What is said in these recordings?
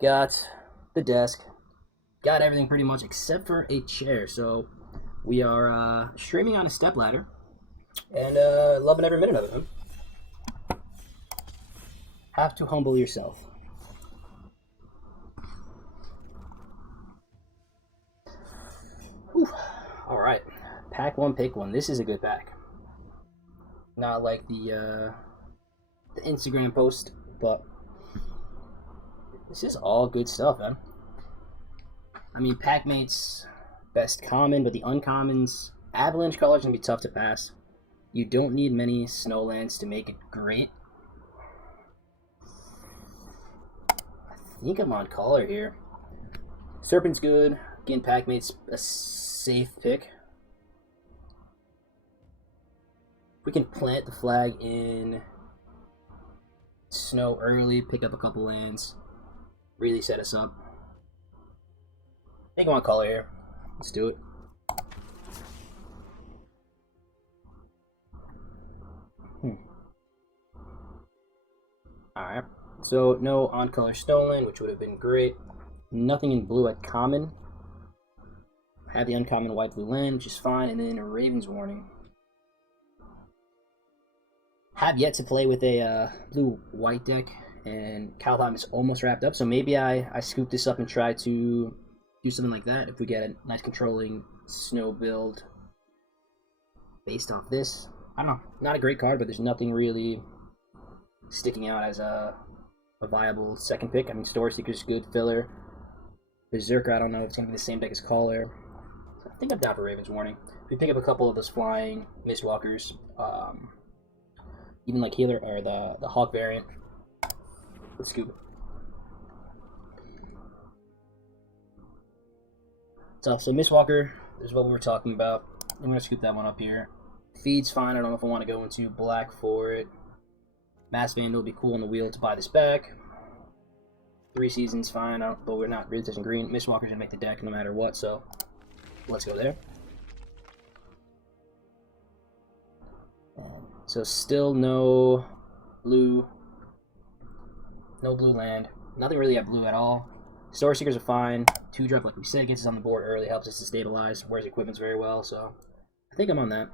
got the desk, got everything pretty much except for a chair. So we are streaming on a step ladder, and loving every minute of it, man. Have to humble yourself. Whew. All right, pack one, pick one. This is a good pack. Not like the Instagram post, but this is all good stuff, man. I mean, Packmate's best common, but the uncommons, Avalanche colors can be tough to pass. You don't need many snowlands to make it great. I think I'm on color here. Serpent's good. Again, Packmate's a safe pick. We can plant the flag in snow early, pick up a couple lands, really set us up. I think I'm on color here. Let's do it. Alright, so no on color snowland, which would have been great. Nothing in blue at common. Have the uncommon white blue land, which is fine, and then a Raven's Warning. Have yet to play with a blue-white deck, and Kaldheim is almost wrapped up, so maybe I scoop this up and try to do something like that if we get a nice controlling snow build based off this. I don't know, not a great card, but there's nothing really sticking out as a viable second pick. I mean, Story Seeker's good, filler. Berserker, I don't know if it's going to be the same deck as Caller. So I think I'm down for Raven's Warning. If we pick up a couple of those flying Mistwalkers, even like Healer or the Hawk variant, let's scoop it. So Mistwalker is what we were talking about. I'm going to scoop that one up here. Feed's fine. I don't know if I want to go into black for it. Mass Vandal would be cool on the wheel to buy this back. 3 Seasons, fine, but we're not really touching green. Mistwalker's going to make the deck no matter what, so let's go there. So still no blue land. Nothing really at blue at all. Story Seekers are fine. 2-drop, like we said, gets us on the board early, helps us to stabilize, wears equipments very well, so I think I'm on that.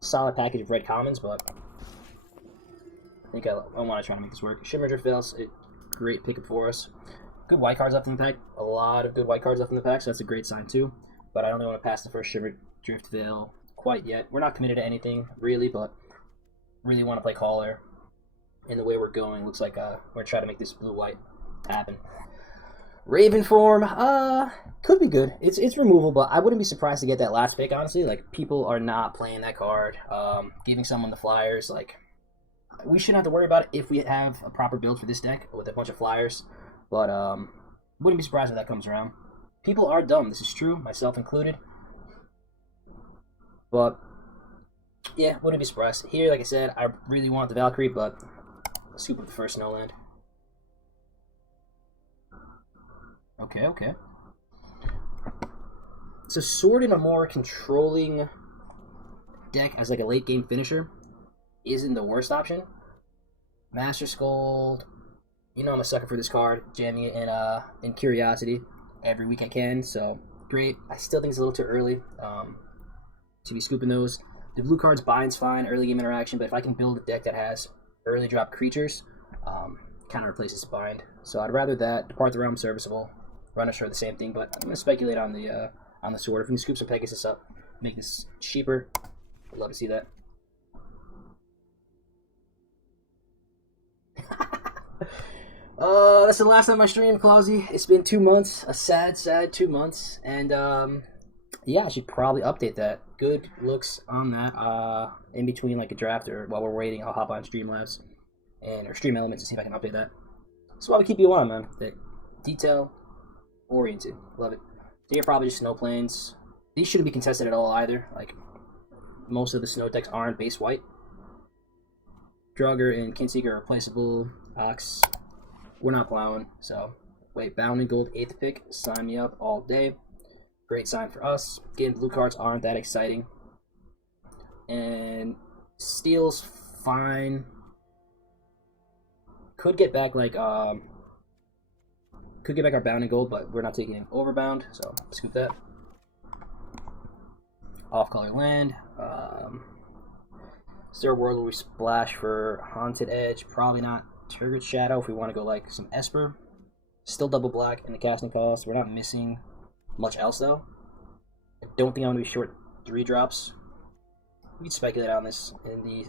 Solid package of red commons, but I think I want to try to make this work. Shimmer fails, a great pickup for us. Good white cards left in the pack. A lot of good white cards left in the pack, so that's a great sign too. But I only want to pass the first Shimmer Drift Veil quite yet. We're not committed to anything really, but really want to play Caller. And the way we're going, looks like we're trying to make this blue-white happen. Raven form, could be good. It's removal, but I wouldn't be surprised to get that last pick, honestly. Like, people are not playing that card. Giving someone the flyers, like, we shouldn't have to worry about it if we have a proper build for this deck with a bunch of flyers. But, wouldn't be surprised if that comes around. People are dumb, this is true, myself included. But, yeah, wouldn't be surprised. Here, like I said, I really want the Valkyrie, but let's scoop up the first snowland. Okay. So Sword in a more controlling deck as like a late game finisher isn't the worst option. Master Scold, you know I'm a sucker for this card, jamming it in Curiosity every week I can, so great. I still think it's a little too early to be scooping those. The blue cards bind's fine, early game interaction, but if I can build a deck that has early drop creatures, kind of replaces bind. So I'd rather that. Depart the Realm, serviceable. Run Ashore, the same thing, but I'm going to speculate on the Sword. If we can scoop some Pegasus up, make this cheaper, I'd love to see that. That's the last time I streamed, Clausy. It's been 2 months, a sad 2 months, and yeah, I should probably update that. Good looks on that. In between like a draft or while we're waiting, I'll hop on Streamlabs or Stream Elements and see if I can update that. That's why we keep you on, man. The detail oriented, love it. So here probably just snow planes. These shouldn't be contested at all either. Like most of the snow decks aren't base white. Drugger and Kinseeker are replaceable. Ox, we're not plowing. So wait, Bounding Gold 8th pick. Sign me up all day. Great sign for us. Again, blue cards aren't that exciting. And Steel's fine. Could get back like could get back our bounding gold, but we're not taking overbound, so scoop that. Off color land. Is there a world where we splash for Haunted Edge? Probably not. Turgid Shadow if we want to go like some Esper. Still double black in the casting cost. We're not missing much else though. I don't think I'm going to be short 3 drops. We can speculate on this in the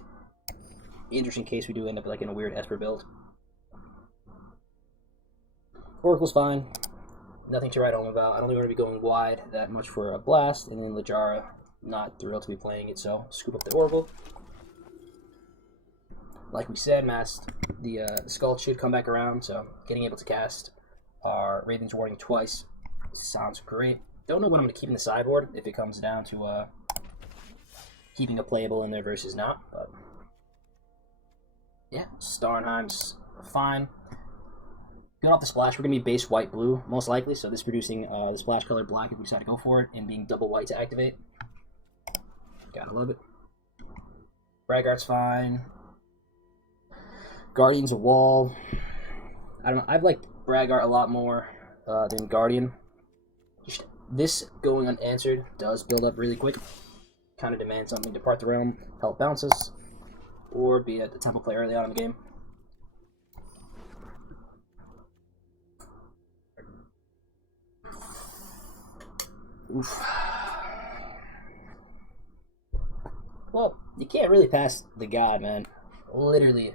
interesting case we do end up like in a weird Esper build. Oracle's fine. Nothing to write home about. I don't think we're going to be going wide that much for a blast. And then Lajara, not thrilled to be playing it, so scoop up the Oracle. Like we said, the Skull should come back around, so getting able to cast our Raven's Warning twice sounds great. Don't know what I'm going to keep in the sideboard if it comes down to keeping a playable in there versus not, but yeah, Starnheim's fine. Going off the splash, we're going to be base white-blue, most likely, so this producing the splash color black if we decide to go for it, and being double white to activate. Gotta love it. Braggart's fine. Guardian's a wall. I don't know, I've liked Braggart a lot more than Guardian. This going unanswered does build up really quick. Kind of demands something. Depart the Realm, help bounces, or be at the Temple play early on in the game. Oof. Well, you can't really pass the God, man. Literally.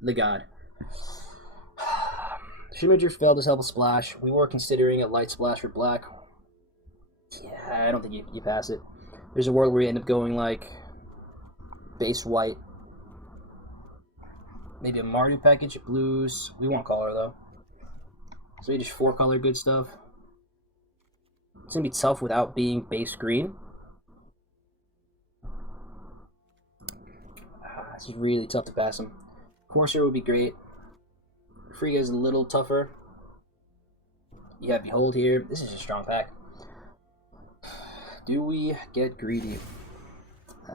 The God. Shimmager failed his Helpful Splash. We were considering a light splash for black. Yeah, I don't think you pass it. There's a world where you end up going like base white. Maybe a Mardu package, blues. We want color though. So we just 4 color good stuff. It's gonna be tough without being base green. This is really tough to pass him. Corsair would be great. Frigga is a little tougher. You have Behold here. This is a strong pack. Do we get greedy?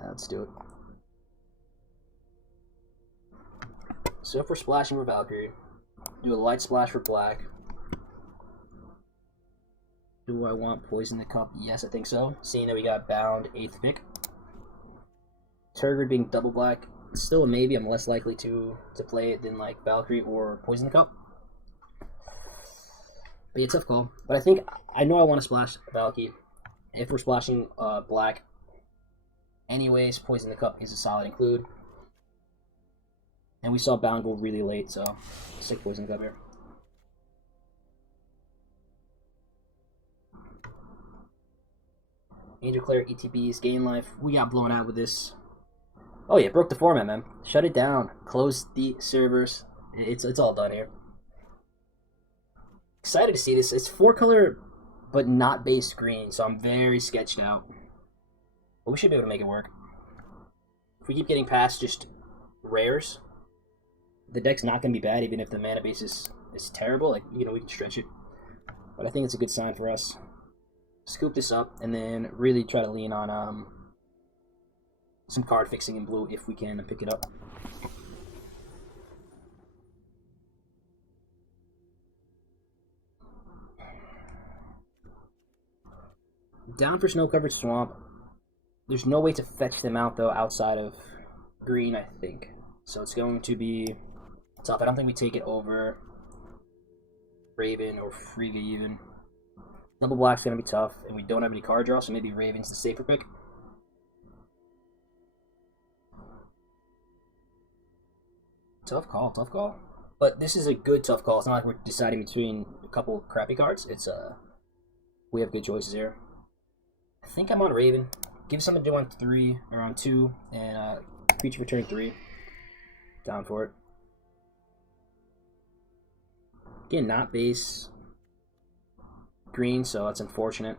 Let's do it. So if we're splashing for Valkyrie, do a light splash for black. Do I want Poison the Cup? Yes, I think so. Seeing that we got Bound 8th pick. Turgid being double black. Still a maybe. I'm less likely to play it than like Valkyrie or Poison the Cup. But yeah, tough call. But I think I know I want to splash Valkyrie. If we're splashing black, anyways, Poison the Cup is a solid include. And we saw Bound go really late, so stick Poison the Cup here. Angel Claire, ETBs, gain life. We got blown out with this. Oh yeah, broke the format, man. Shut it down. Close the servers. It's all done here. Excited to see this. It's 4 color, but not base green, so I'm very sketched out. But we should be able to make it work. If we keep getting past just rares, the deck's not going to be bad, even if the mana base is terrible. Like, you know, we can stretch it. But I think it's a good sign for us. Scoop this up, and then really try to lean on some card fixing in blue if we can pick it up. Down for Snow-Covered Swamp. There's no way to fetch them out, though, outside of green, I think. So it's going to be tough. I don't think we take it over Raven or Frigga even. Double black's going to be tough, and we don't have any card draw, so maybe Raven's the safer pick. Tough call, tough call. But this is a good tough call. It's not like we're deciding between a couple crappy cards. It's we have good choices here. I think I'm on Raven. Give something to do on 3 or on 2, and creature for turn 3. Down for it. Again, not base green, so that's unfortunate.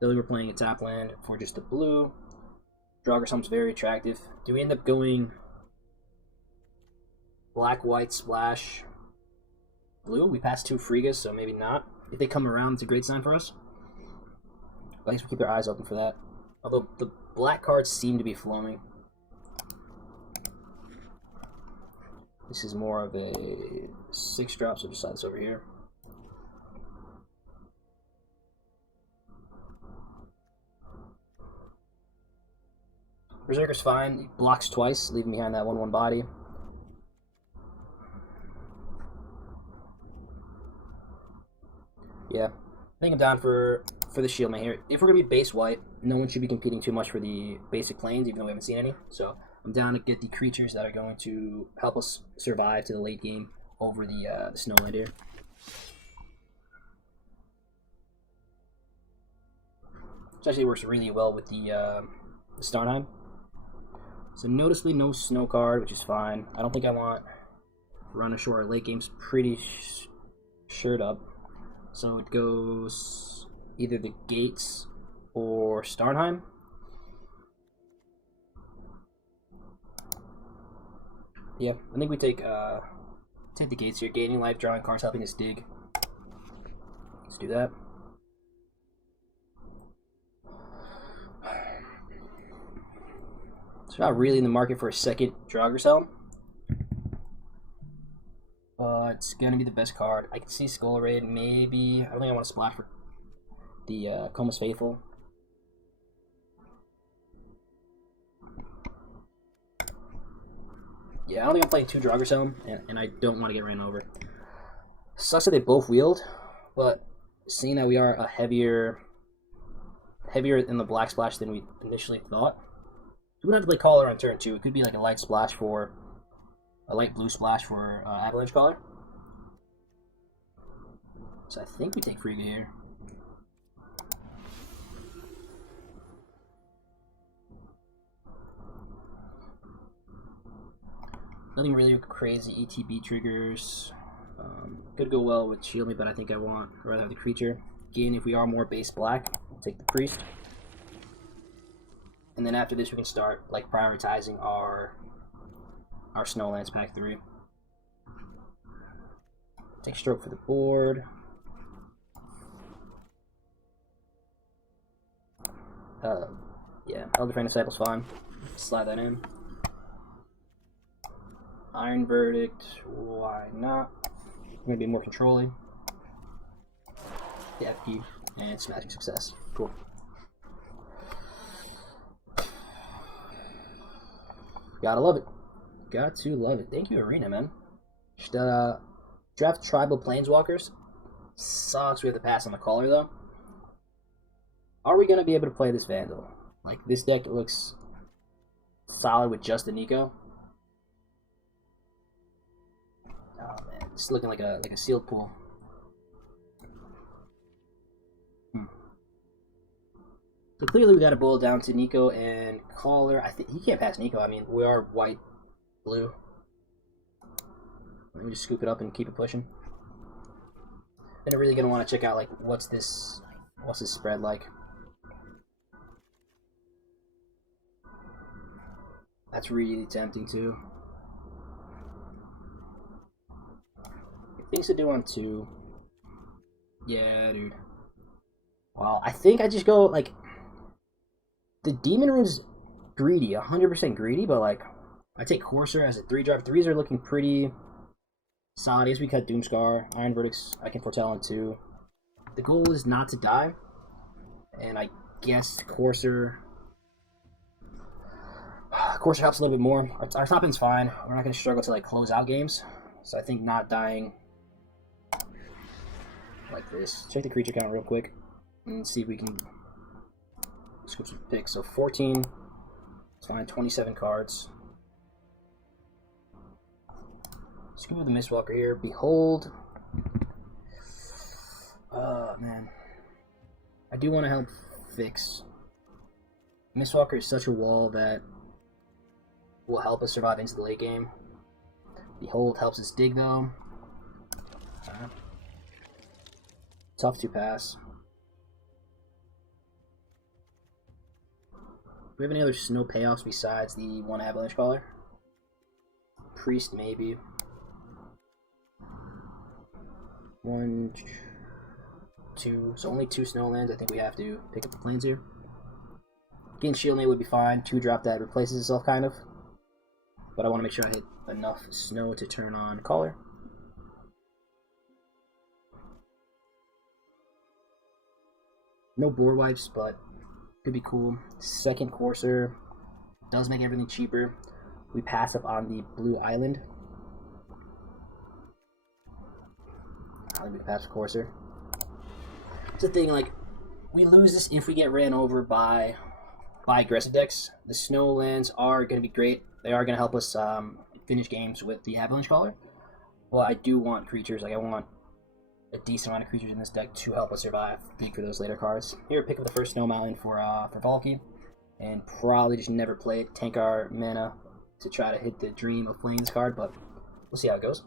Though we're playing a tap land for just a blue. Draugr something's very attractive. Do we end up going black, white, splash, blue? We pass 2 Friggas, so maybe not. If they come around, it's a great sign for us. At least we'll keep our eyes open for that. Although the black cards seem to be flowing. This is more of a 6-drop, so just slide this over here. Berserker's fine. He blocks twice, leaving behind that 1/1 body. Yeah, I think I'm down for the shield man here. If we're gonna be base white, no one should be competing too much for the basic planes, even though we haven't seen any. So I'm down to get the creatures that are going to help us survive to the late game over the snowland here. This actually works really well with the Starnheim. So noticeably no snow card, which is fine. I don't think I want run ashore. Late game's pretty shirt up. So it goes either the Gates or Starnheim. Yeah, I think we take the Gates here. Gaining life, drawing cards, helping us dig. Let's do that. So not really in the market for a second Draugr Helm. But it's gonna be the best card. I can see Skull Raid, maybe. I don't think I want to splash for the Coma's Faithful. Yeah, I don't think I'm playing 2 Draugr Helm, and I don't want to get ran over. Sucks that they both wield, but seeing that we are a heavier in the black splash than we initially thought, we wouldn't have to play Caller on turn 2. It could be like a light splash for a light blue splash for Avalanche Caller. So I think we take Frigga here. Nothing really crazy ETB triggers. Could go well with Shield Me, but I think I want rather have the creature. Again, if we are more base black, we'll take the Priest. And then after this, we can start like prioritizing our Snowlands pack 3. Take Stroke for the board. Yeah, Elder Disciple's fine. Slide that in. Iron Verdict, why not? Maybe more controlling. Yeah, FP, and Smashing Success. Cool. Gotta love it. Got to love it. Thank you, Arena, man. Draft Tribal Planeswalkers. Sucks we have to pass on the Caller, though. Are we going to be able to play this Vandal? Like, this deck looks solid with just the Nico. Oh, man. It's looking like a sealed pool. So clearly we got to boil down to Nico and Caller. I think he can't pass Nico. I mean, we are white, blue. Let me just scoop it up and keep it pushing. Then I'm really gonna want to check out like what's this spread like. That's really tempting too. Things to do on 2. Yeah, dude. Well, I think I just go like. The Demon Rune's greedy, 100% greedy, but like, I take Courser as a 3-drop. 3s are looking pretty solid. As we cut Doomscar, Iron Verdicts, I can foretell on 2. The goal is not to die, and I guess Courser helps a little bit more. Our top end's fine. We're not going to struggle to like close out games, so I think not dying like this. Check the creature count real quick and see if we can. Scoop some picks. So 14. It's fine. 27 cards. Scoop the Mistwalker here. Behold. Man. I do want to help fix. Mistwalker is such a wall that will help us survive into the late game. Behold helps us dig though. Tough to pass. Do we have any other snow payoffs besides the 1 Avalanche Caller? Priest, maybe. 1, 2. So only 2 Snowlands. I think we have to pick up the planes here. Again, Shield Mate would be fine. 2-drop that replaces itself, kind of. but I want to make sure I hit enough snow to turn on Caller. No board wipes, but could be cool. Second Courser does make everything cheaper. We pass up on the blue island. I think we can pass the Courser. It's the thing, like, we lose this if we get ran over by aggressive decks. The snow lands are going to be great. They are going to help us finish games with the Avalanche Caller. Well, I do want creatures. Like, I want a decent amount of creatures in this deck to help us survive. Dig for those later cards. Here, pick up the first Snow Mountain for Valky. And probably just never play it. Tank our mana to try to hit the dream of playing this card, but we'll see how it goes.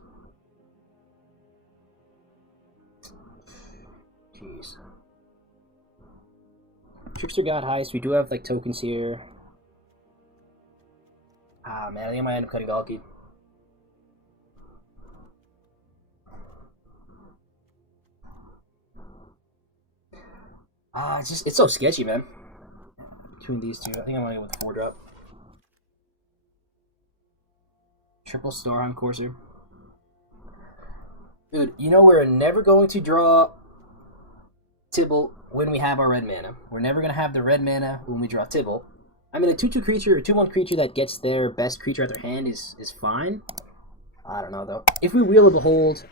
Jeez. Trickster got heist. We do have like tokens here. Ah man, I think I might end up cutting Valky. It's so sketchy, man. Between these two, I think I'm gonna go with the 4-drop. Triple Starheim Courser. Dude, you know we're never going to draw Tibble when we have our red mana. We're never going to have the red mana when we draw Tibble. I mean, a 2-2 creature, a 2-1 creature that gets their best creature at their hand is fine. I don't know, though. If we Wheel of Behold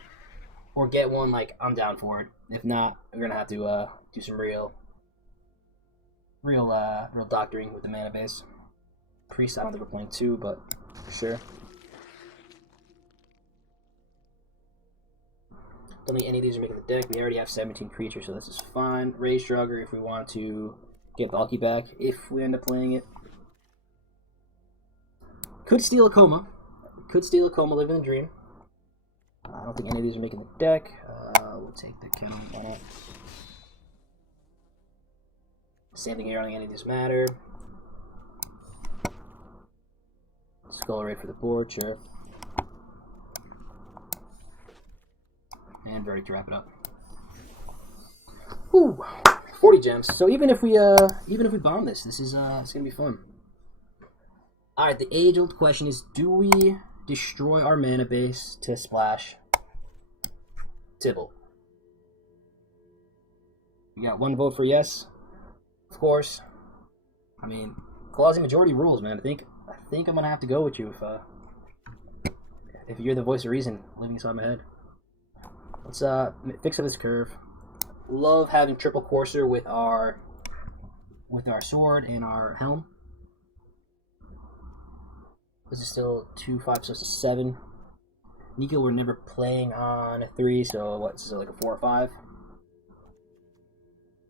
or get one, like, I'm down for it. If not, we're going to have to do some real doctoring with the mana base. Priest, I don't think we're playing 2, but for sure. Don't think any of these are making the deck. We already have 17 creatures, so this is fine. Raise Drugger if we want to get Valky back, if we end up playing it. Could steal a Coma. Could steal a Coma, live in the dream. I don't think any of these are making the deck. We'll take the Kennel. Why not? Same thing here. I don't think any of these matter. Skull Raid for the board, sure. And ready to wrap it up. Whew, 40 gems. So even if we bomb this, this is it's gonna be fun. All right, the age-old question is: do we destroy our mana base to splash Tibble? We got one vote for yes, of course. I mean, quasi-majority rules, man. I think I'm gonna have to go with you if you're the voice of reason living inside my head. Let's fix up this curve. Love having triple Courser with our sword and our helm. This is still 2-5, so it's a 7. Nico, we're never playing on a 3, so what's this, like a 4 or 5?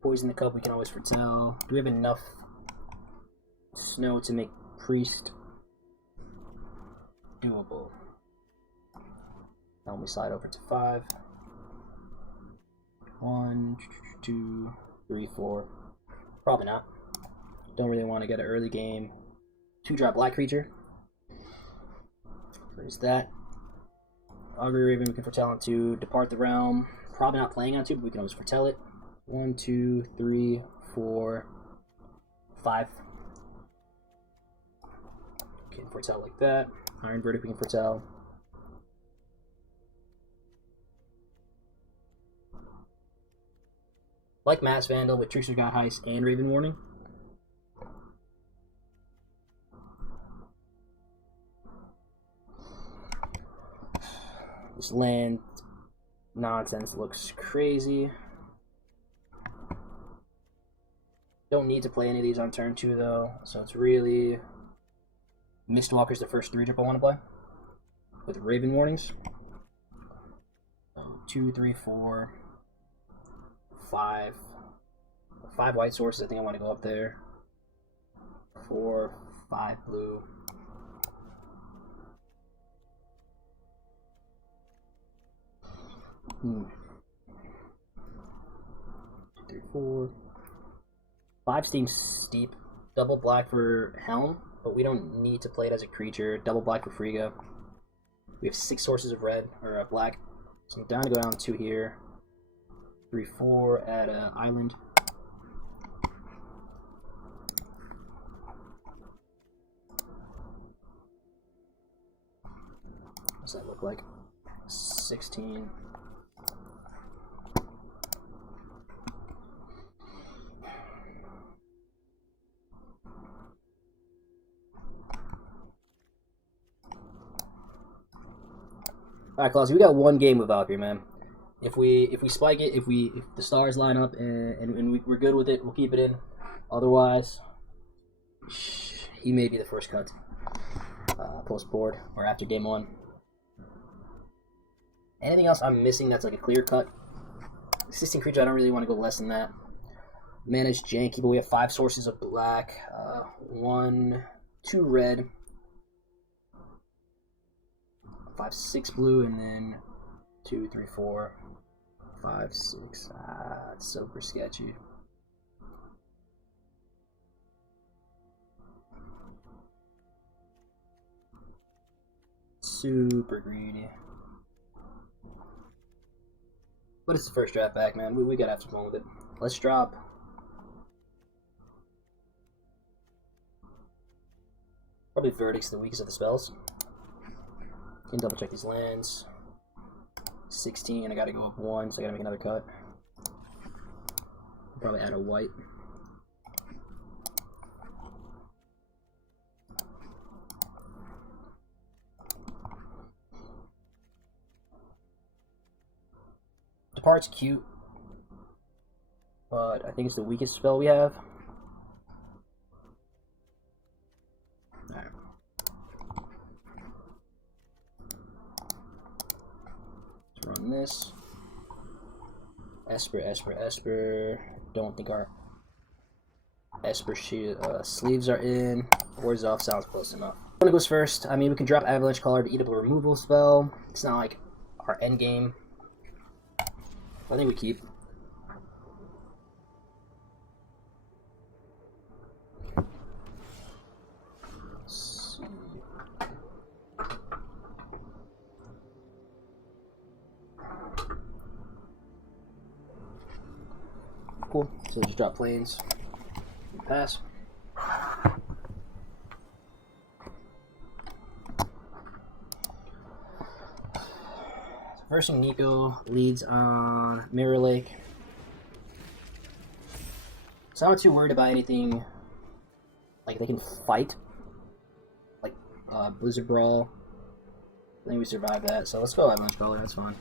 Poison the Cup, we can always foretell. Do we have enough snow to make Priest doable? Now we slide over to 5. 1, 2, 3, 4. Probably not. Don't really want to get an early game 2-drop black creature. There's that. Augury Raven we can foretell on 2. Depart the Realm. Probably not playing on 2, but we can always foretell it. 1, 2, 3, 4, 5. We can foretell like that. Iron Verdict we can foretell. Like Mass Vandal with Trickster God Heist and Raven Warning. This land nonsense looks crazy. Don't need to play any of these on turn 2 though, so it's really Mistwalker's the first 3-drop I want to play with Raven Warnings. So 2, 3, 4. 5 white sources. I think I want to go up there. 4, 5 blue. Hmm. 3, 4. 5 seems steep. Double black for Helm, but we don't need to play it as a creature. Double black for Frigga. We have 6 sources of red or black, so I'm down to go down 2 here. 3, 4 at island. look like? 16. Alright, Klaus, we got one game with Valkyrie, man. If we spike it, if the stars line up and we're good with it, we'll keep it in. Otherwise, he may be the first cut post board or after game 1. Anything else I'm missing that's like a clear cut? Existing creature, I don't really want to go less than that. Mana's janky, but we have 5 sources of black, 1, 2 red, 5, 6 blue, and then 2, 3, 4, 5, 6. It's super sketchy. Super greedy. But it's the first draft back, man. We gotta have some fun with it. Let's drop. Probably Verdict's the weakest of the spells. Can double check these lands. 16, I gotta go up 1, so I gotta make another cut. Probably add a white. Depart's cute, but I think it's the weakest spell we have. Alright. Let's run this. Esper. Don't think our Esper sleeves are in. Wards off sounds close enough. One goes first. I mean, we can drop Avalanche Caller to eat up a removal spell. It's not like our end game. I think we keep. Cool. So just drop planes. Pass. First thing, Nico leads on Mirror Lake. So I'm not too worried about anything. Like, they can fight. Like, Blizzard Brawl. I think we survived that, so let's go Avalanche Caller, that's fine. Do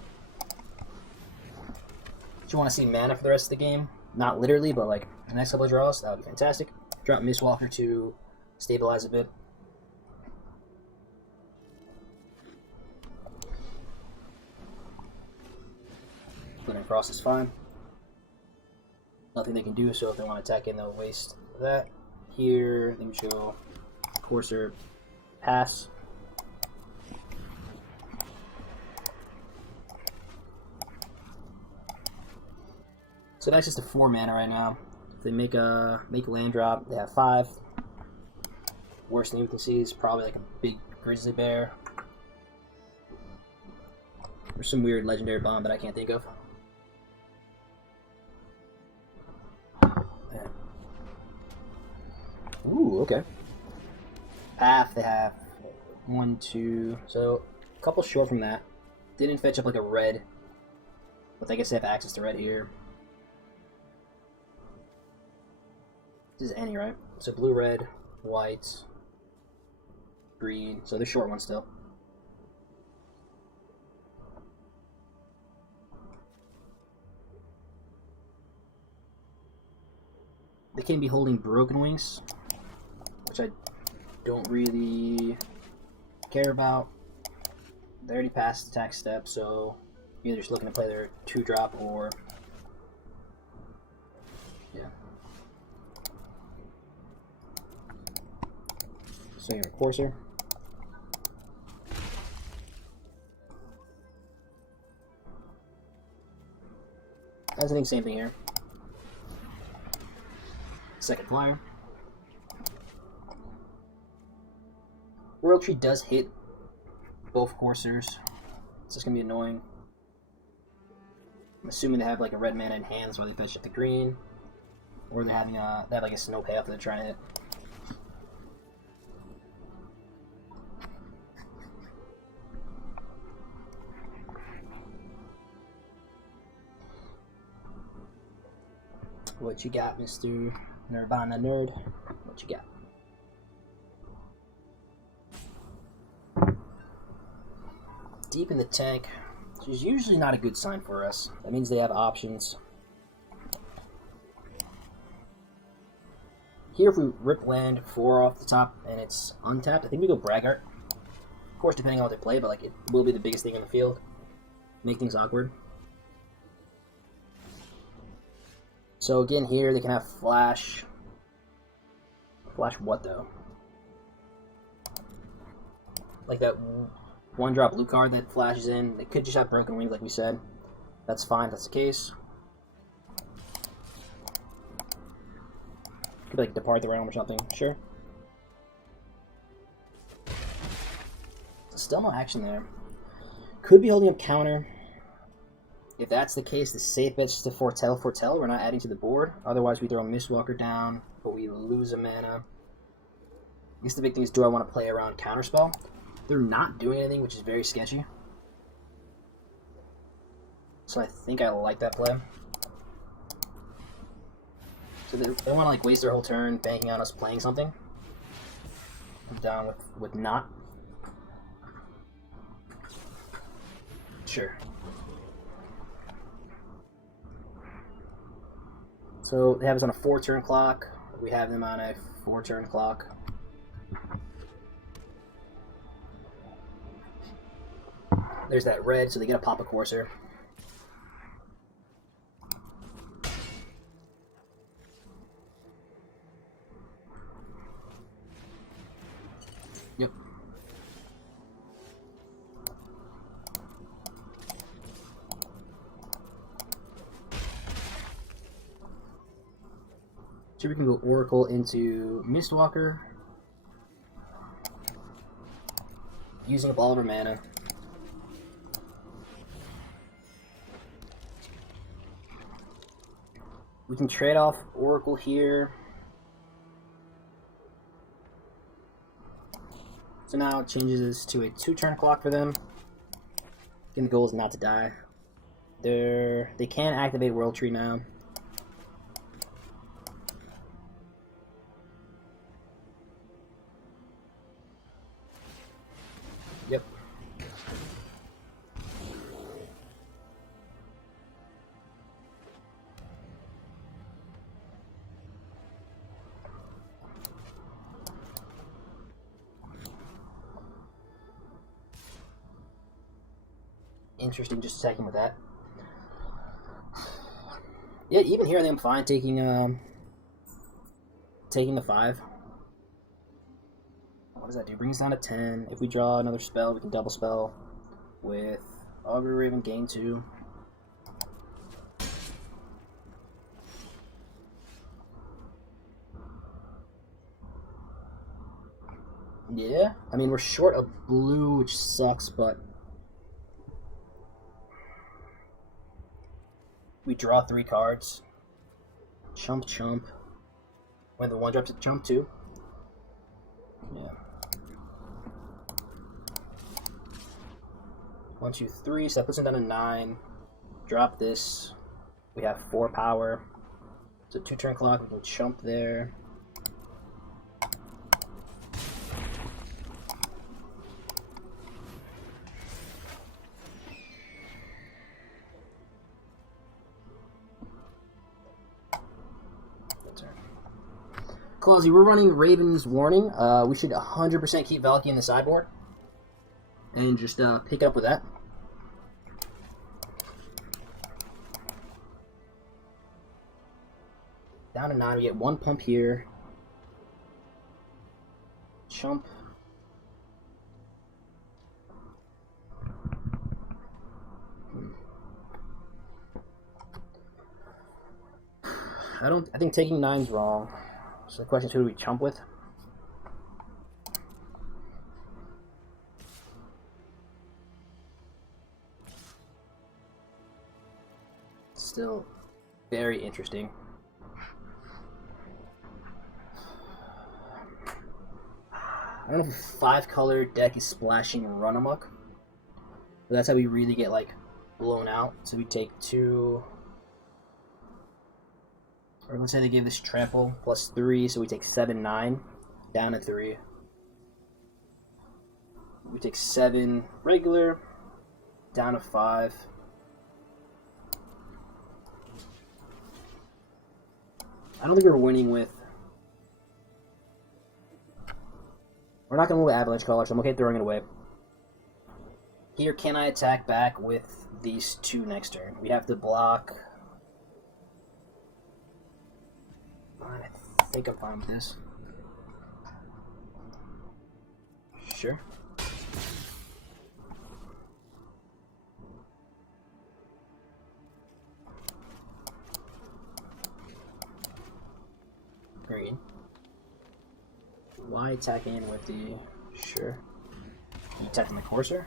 you want to see mana for the rest of the game? Not literally, but like, the next couple of draws, that would be fantastic. Drop Mistwalker to stabilize a bit. Glittering Frost is fine. Nothing they can do, so if they want to attack in, they'll waste that. Here, then we should go Courser, pass. So that's just a 4 mana right now. If they make a land drop, they have 5. Worst thing we can see is probably like a big grizzly bear. Or some weird legendary bomb that I can't think of. Ooh, okay. Path, they have 1, 2. So, a couple short from that. Didn't fetch up like a red. But I guess they have access to red here. This is any, right? So blue, red, white, green. So they're short ones still. They can be holding Broken Wings, which I don't really care about. They already passed the attack step, so either just looking to play their 2-drop or yeah. So your Courser. I think same thing here. Second flyer. World Tree does hit both Coursers. It's just gonna be annoying. I'm assuming they have like a red mana in hands where they fetch up the green, or they're having they have like a snow payoff that they're trying to hit. What you got, Mr. Nirvana Nerd? What you got? Deep in the tank, which is usually not a good sign for us. That means they have options. Here, if we rip land 4 off the top and it's untapped, I think we go Braggart. Of course, depending on what they play, but like it will be the biggest thing on the field. Make things awkward. So again, here they can have flash. Flash what though? Like that 1-drop blue card that flashes in. They could just have Broken Wings, like we said. That's fine. If that's the case. Could like Depart the Realm or something. Sure. Still no action there. Could be holding up counter. If that's the case, the safe bet's to foretell. We're not adding to the board. Otherwise, we throw a Mistwalker down, but we lose a mana. I guess the big thing is, do I want to play around Counterspell? They're not doing anything, which is very sketchy. So I think I like that play. So they want to like waste their whole turn banking on us playing something. I'm down with not. Sure. So they have us on a 4-turn clock. We have them on a 4-turn clock. There's that red, so they get a pop a Courser. Yep. So we can go Oracle into Mistwalker. Using up all of our mana. We can trade off Oracle here. So now it changes this to a 2-turn clock for them. Again, the goal is not to die. They can activate World Tree now. Yep. Interesting, just attacking with that. Yeah, even here I think I'm fine taking the 5. What does that do? Brings us down to 10. If we draw another spell, we can double spell with Augury Raven, gain 2. Yeah, I mean we're short of blue, which sucks, but we draw 3 cards. Chump, chump. When the 1-drop's a chump too. Yeah. 1, 2, 3. So that puts him down to 9. Drop this. We have 4 power. So 2-turn clock. We can chump there. Clausy, we're running Raven's Warning. We should 100% keep Valky in the sideboard. And just pick up with that. Down to 9, we get 1 pump here. Chump. I think taking 9's wrong. So the question is, who do we chump with? Still very interesting. I don't know if a 5-color deck is splashing Run Amok, but that's how we really get like blown out. So we take 2. Or let's say they gave this trample plus 3, so we take 7, 9, down to 3. We take 7 regular, down to 5. I don't think we're winning with... We're not going to move Avalanche Caller, so I'm okay throwing it away. Here, can I attack back with these 2 next turn? We have to block... I think I'm fine with this. Sure. Green. Why attack in with the... Sure. You attacking the Courser?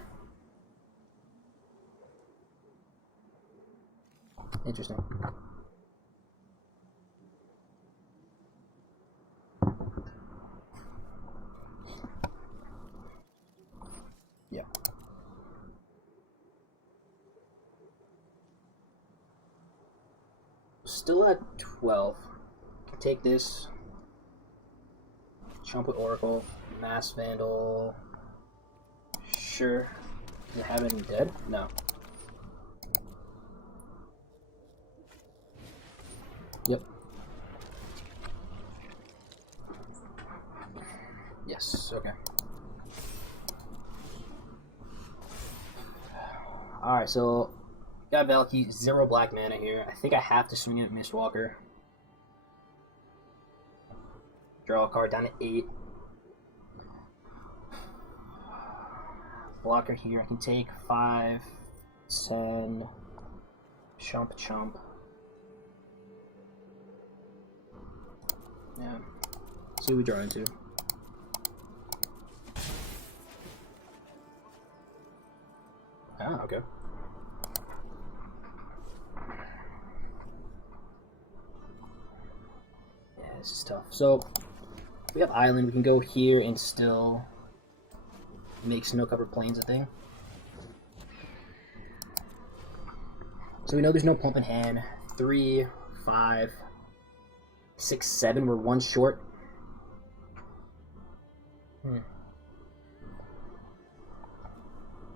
Interesting. Yeah. Still at 12. Take this. Chump with Oracle. Mass Vandal. Sure. Does it have any dead? No. Yep. Yes, okay. Alright, so got Valky, 0 black mana here. I think I have to swing it at Mistwalker. Draw a card down to 8. Blocker here. I can take 5, 10, chump, chump. Yeah. See what we draw into. Ah, okay. Yeah, this is tough. So, we have Island. We can go here and still make snow-covered plains a thing. So we know there's no pump in hand. 3, 5, 6, 7. We're 1 short.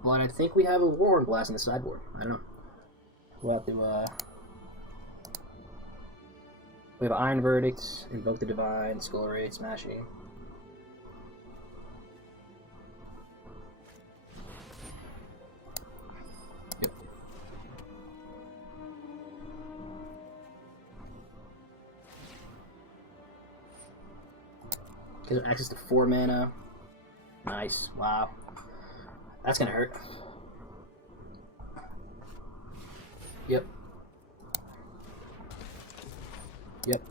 But I think we have a Warren Blast in the sideboard. I don't know. We'll have to, we have Iron Verdict, Invoke the Divine, Skull Raid, Smashing. Yep. Gives access to 4 mana. Nice. Wow. That's gonna hurt. Yep. Yep.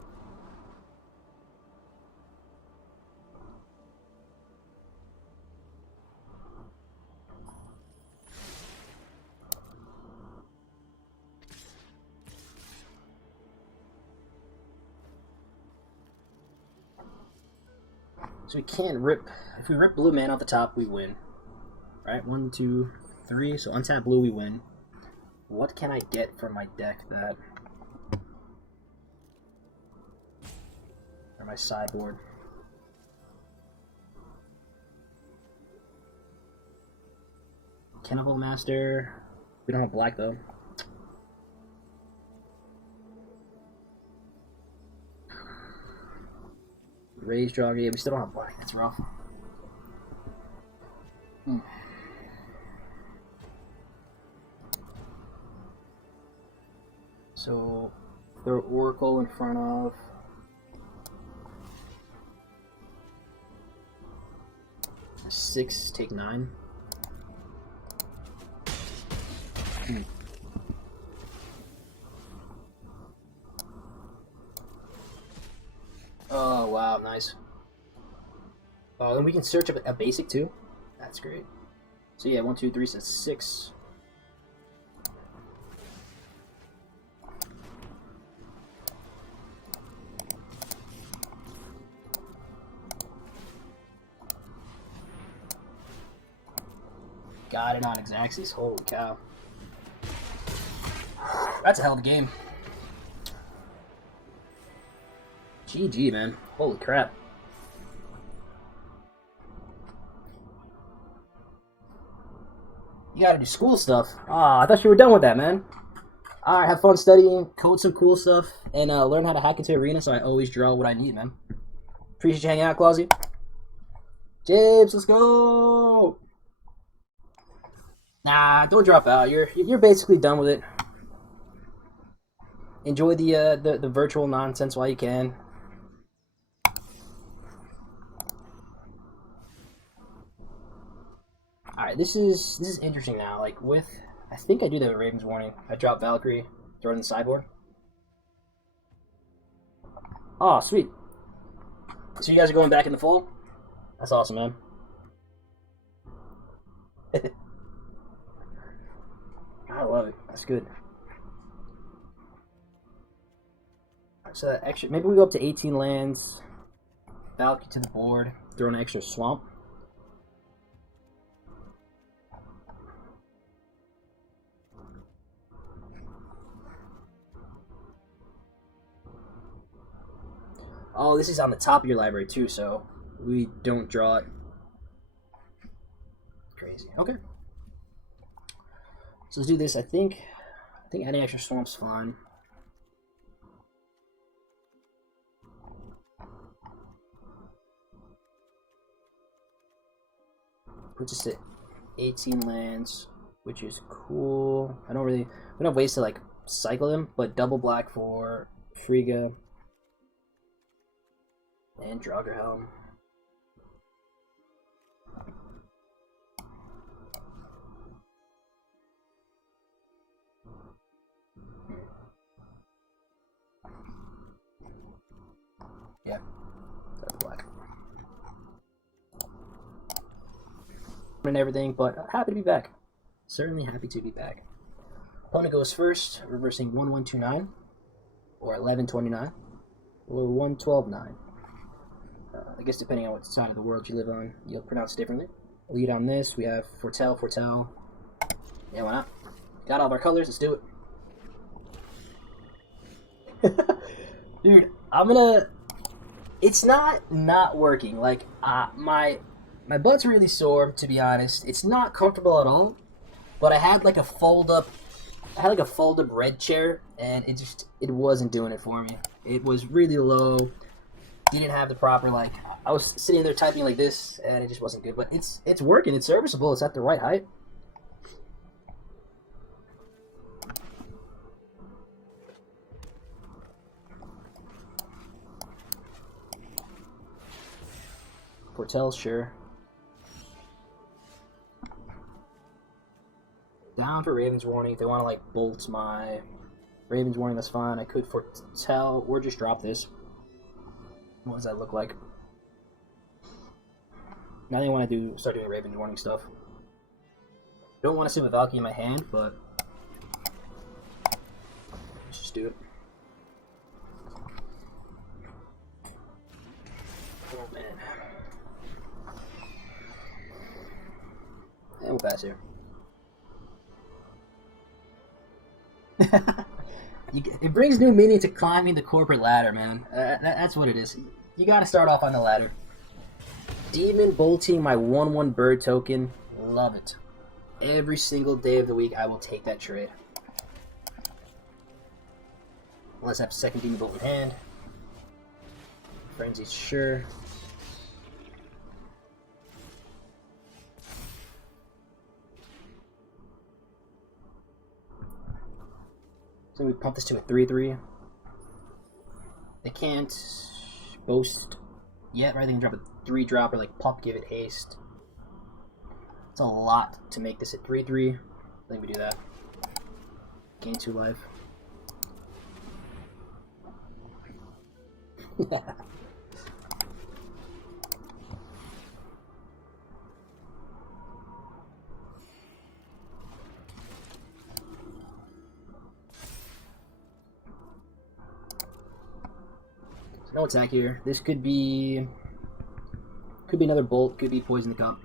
So we can't rip. If we rip blue mana off the top, we win. Right? 1, 2, 3. So untap blue, we win. What can I get from my deck that... or my sideboard? Cannibal Master. We don't have black though. Raise Jogger. Yeah, we still don't have black. That's rough. So, throw Oracle in front of. Six, take 9. Oh, wow, nice. Oh, and we can search up a basic too. That's great. So yeah, 1, 2, 3, so 6. Got it on Xaxis. Holy cow. That's a hell of a game. GG, man. Holy crap. You gotta do school stuff. Ah, I thought you were done with that, man. Alright, have fun studying, code some cool stuff, and learn how to hack into Arena so I always draw what I need, man. Appreciate you hanging out, Clausy. James, let's go! Nah, don't drop out. You're basically done with it. Enjoy the virtual nonsense while you can. Alright, this is interesting now. Like with, I think I do that with Raven's Warning. I drop Valkyrie, throw it in the sideboard. Oh, sweet. So you guys are going back in the full? That's awesome, man. I love it. That's good. So that extra, maybe we go up to 18 lands. Valkyrie to the board. Throw an extra swamp. Oh, this is on the top of your library too, so we don't draw it. Crazy. Okay. So let's do this. I think adding extra swamp's fine. Puts us at 18 lands, which is cool. We don't have ways to like cycle them, but double black for Frigga and Draugr. Yeah, that's black. And everything, but happy to be back. Certainly happy to be back. Opponent goes first, reversing 1129, or 1129, or 1129. I guess depending on what side of the world you live on, you'll pronounce it differently. Lead on this, we have Foretell. Yeah, why not? Got all of our colors, let's do it. Dude, it's not working. Like, my butt's really sore, to be honest. It's not comfortable at all, but I had like a fold-up red chair, and it wasn't doing it for me. It was really low. Didn't have the proper, like, I was sitting there typing like this, and it just wasn't good. But it's working. It's serviceable. It's at the right height. Foretell, sure. Down for Raven's Warning. If they want to, like, bolt my Raven's Warning, that's fine. I could Foretell, or just drop this. What does that look like? Now I want to start doing Raven's Warning stuff. Don't want to sit with Valkyrie in my hand, but let's just do it. Oh man. And we'll pass here. It brings new meaning to climbing the corporate ladder, man. That's what it is. You gotta start off on the ladder. Demon bolting my 1/1 bird token. Love it. Every single day of the week, I will take that trade. Unless I have second demon bolt in hand. Frenzy, sure. So we pump this to a 3/3. They can't boast yet, right? They can drop a 3-drop or like pop, give it haste. It's a lot to make this a 3/3. I think we do that. Gain 2 life. No attack here. This could be another bolt. Could be poison the cup.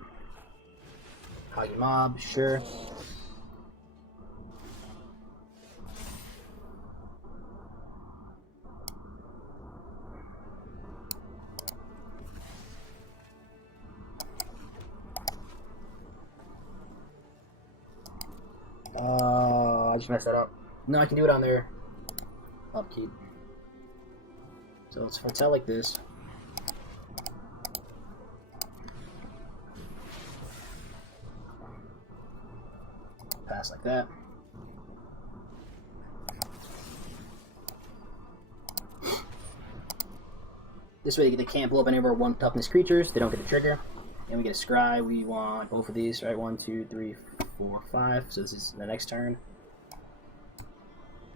Hoggy mob, sure. I just messed that up. No, I can do it on their upkeep. So let's foretell like this. Pass like that. This way they can't blow up any of our 1 toughness creatures. They don't get a trigger. And we get a scry. We want both of these, right? 1, 2, 3, 4, 5. So this is the next turn.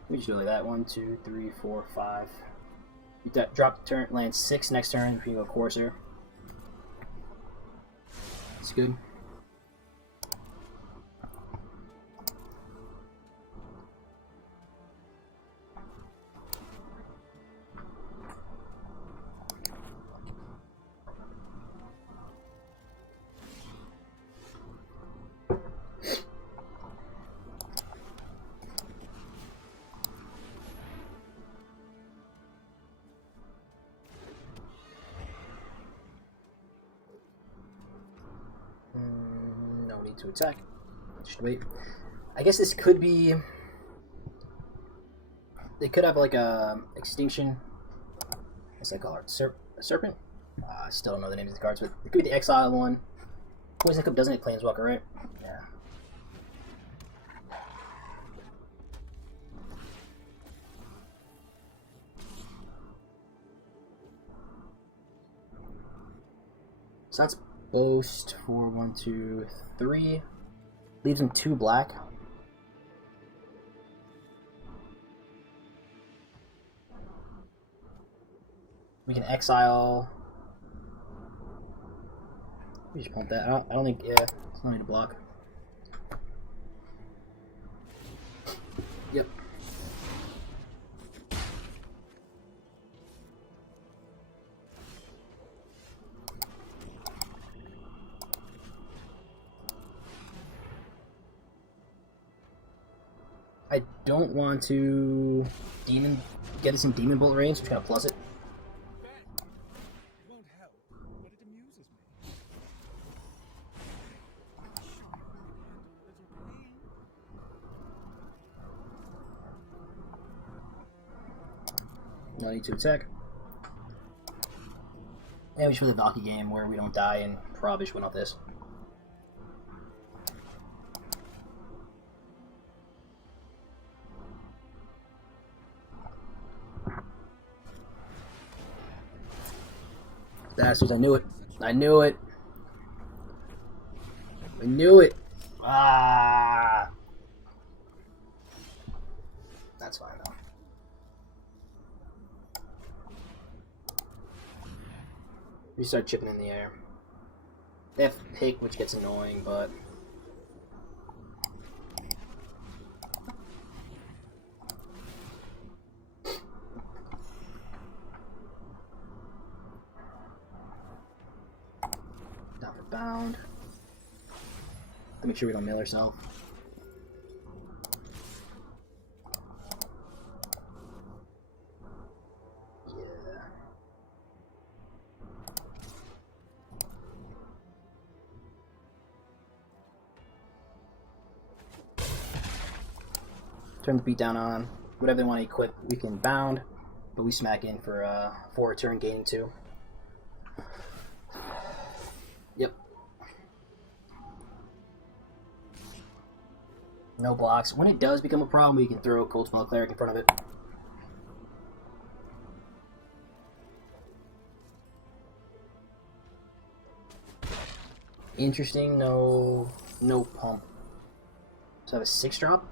We just do like that. 1, 2, 3, 4, 5. You drop the turn, land 6 next turn. You go Courser. It's good. No need to attack. Just wait. I guess this could be. They could have like a extinction. What's that called? Serpent? I still don't know the names of the cards, but it could be the exile one. Poison Cup doesn't hit Planeswalker, right? Yeah. So that's Boast for 1, 2, 3. Leaves him 2 black. We can exile. We just pump that. I don't think. Yeah, it's not need to block. Yep. I don't want to get us in Demon Bolt range, so I'm just gonna plus it. It won't help, but it amuses me. No need to attack. And we should play the Valky game where we don't die and probably should win off this. Bastards, I knew it. I knew it. I knew it. Ah. That's fine though. We start chipping in the air. They have pick, which gets annoying, but down for bound. Make sure we don't mill ourselves. Turn the beat down on. Whatever they want to equip, we can bound, but we smack in for 4 turn gaining 2. Yep. No blocks. When it does become a problem, we can throw Cold Spell Cleric in front of it. Interesting. No pump. So I have a 6-drop.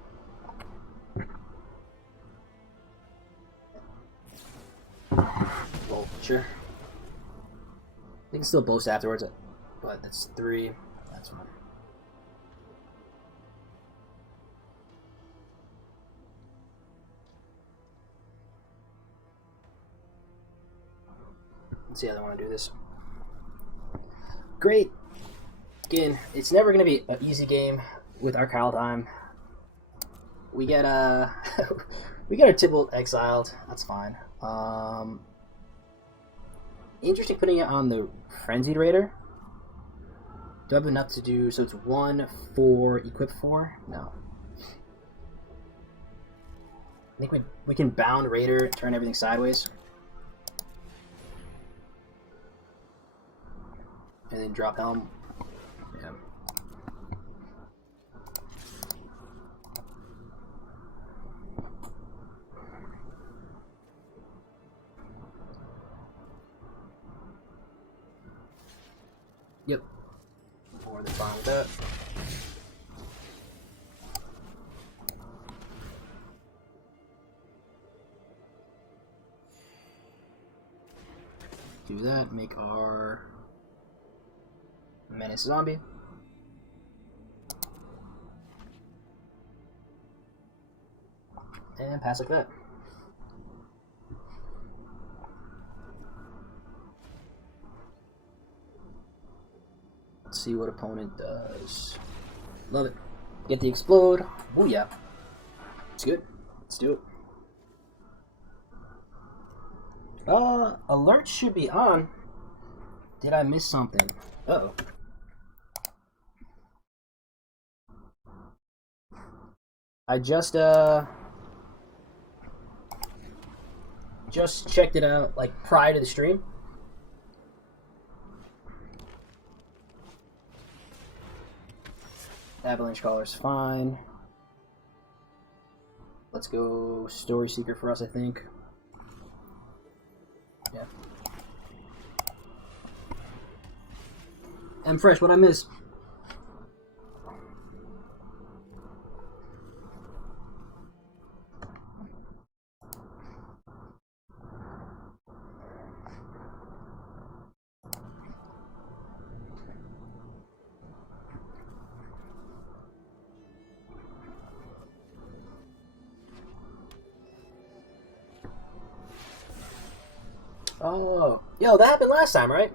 Vulture. They can still boast afterwards, but that's 3. That's fine. Let's see how they want to do this. Great. Again, it's never going to be an easy game with our Kaldheim. We get we get our Tibalt exiled. That's fine. Interesting putting it on the Frenzied Raider. Do I have enough to do? So it's 1, 4, equip 4? No. I think we can bound Raider and turn everything sideways. And then drop Helm. Yeah. Yep. More than fine with that. Do that, make our Menace zombie. And pass like that. Let's see what opponent does. Love it. Get the explode. Booyah. It's good. Let's do it. Alert should be on. Did I miss something? Uh-oh. I just checked it out, like, prior to the stream. Avalanche Caller's fine. Let's go Story Seeker for us, I think. Yeah. I'm fresh, what I miss? Oh, yo, that happened last time, right?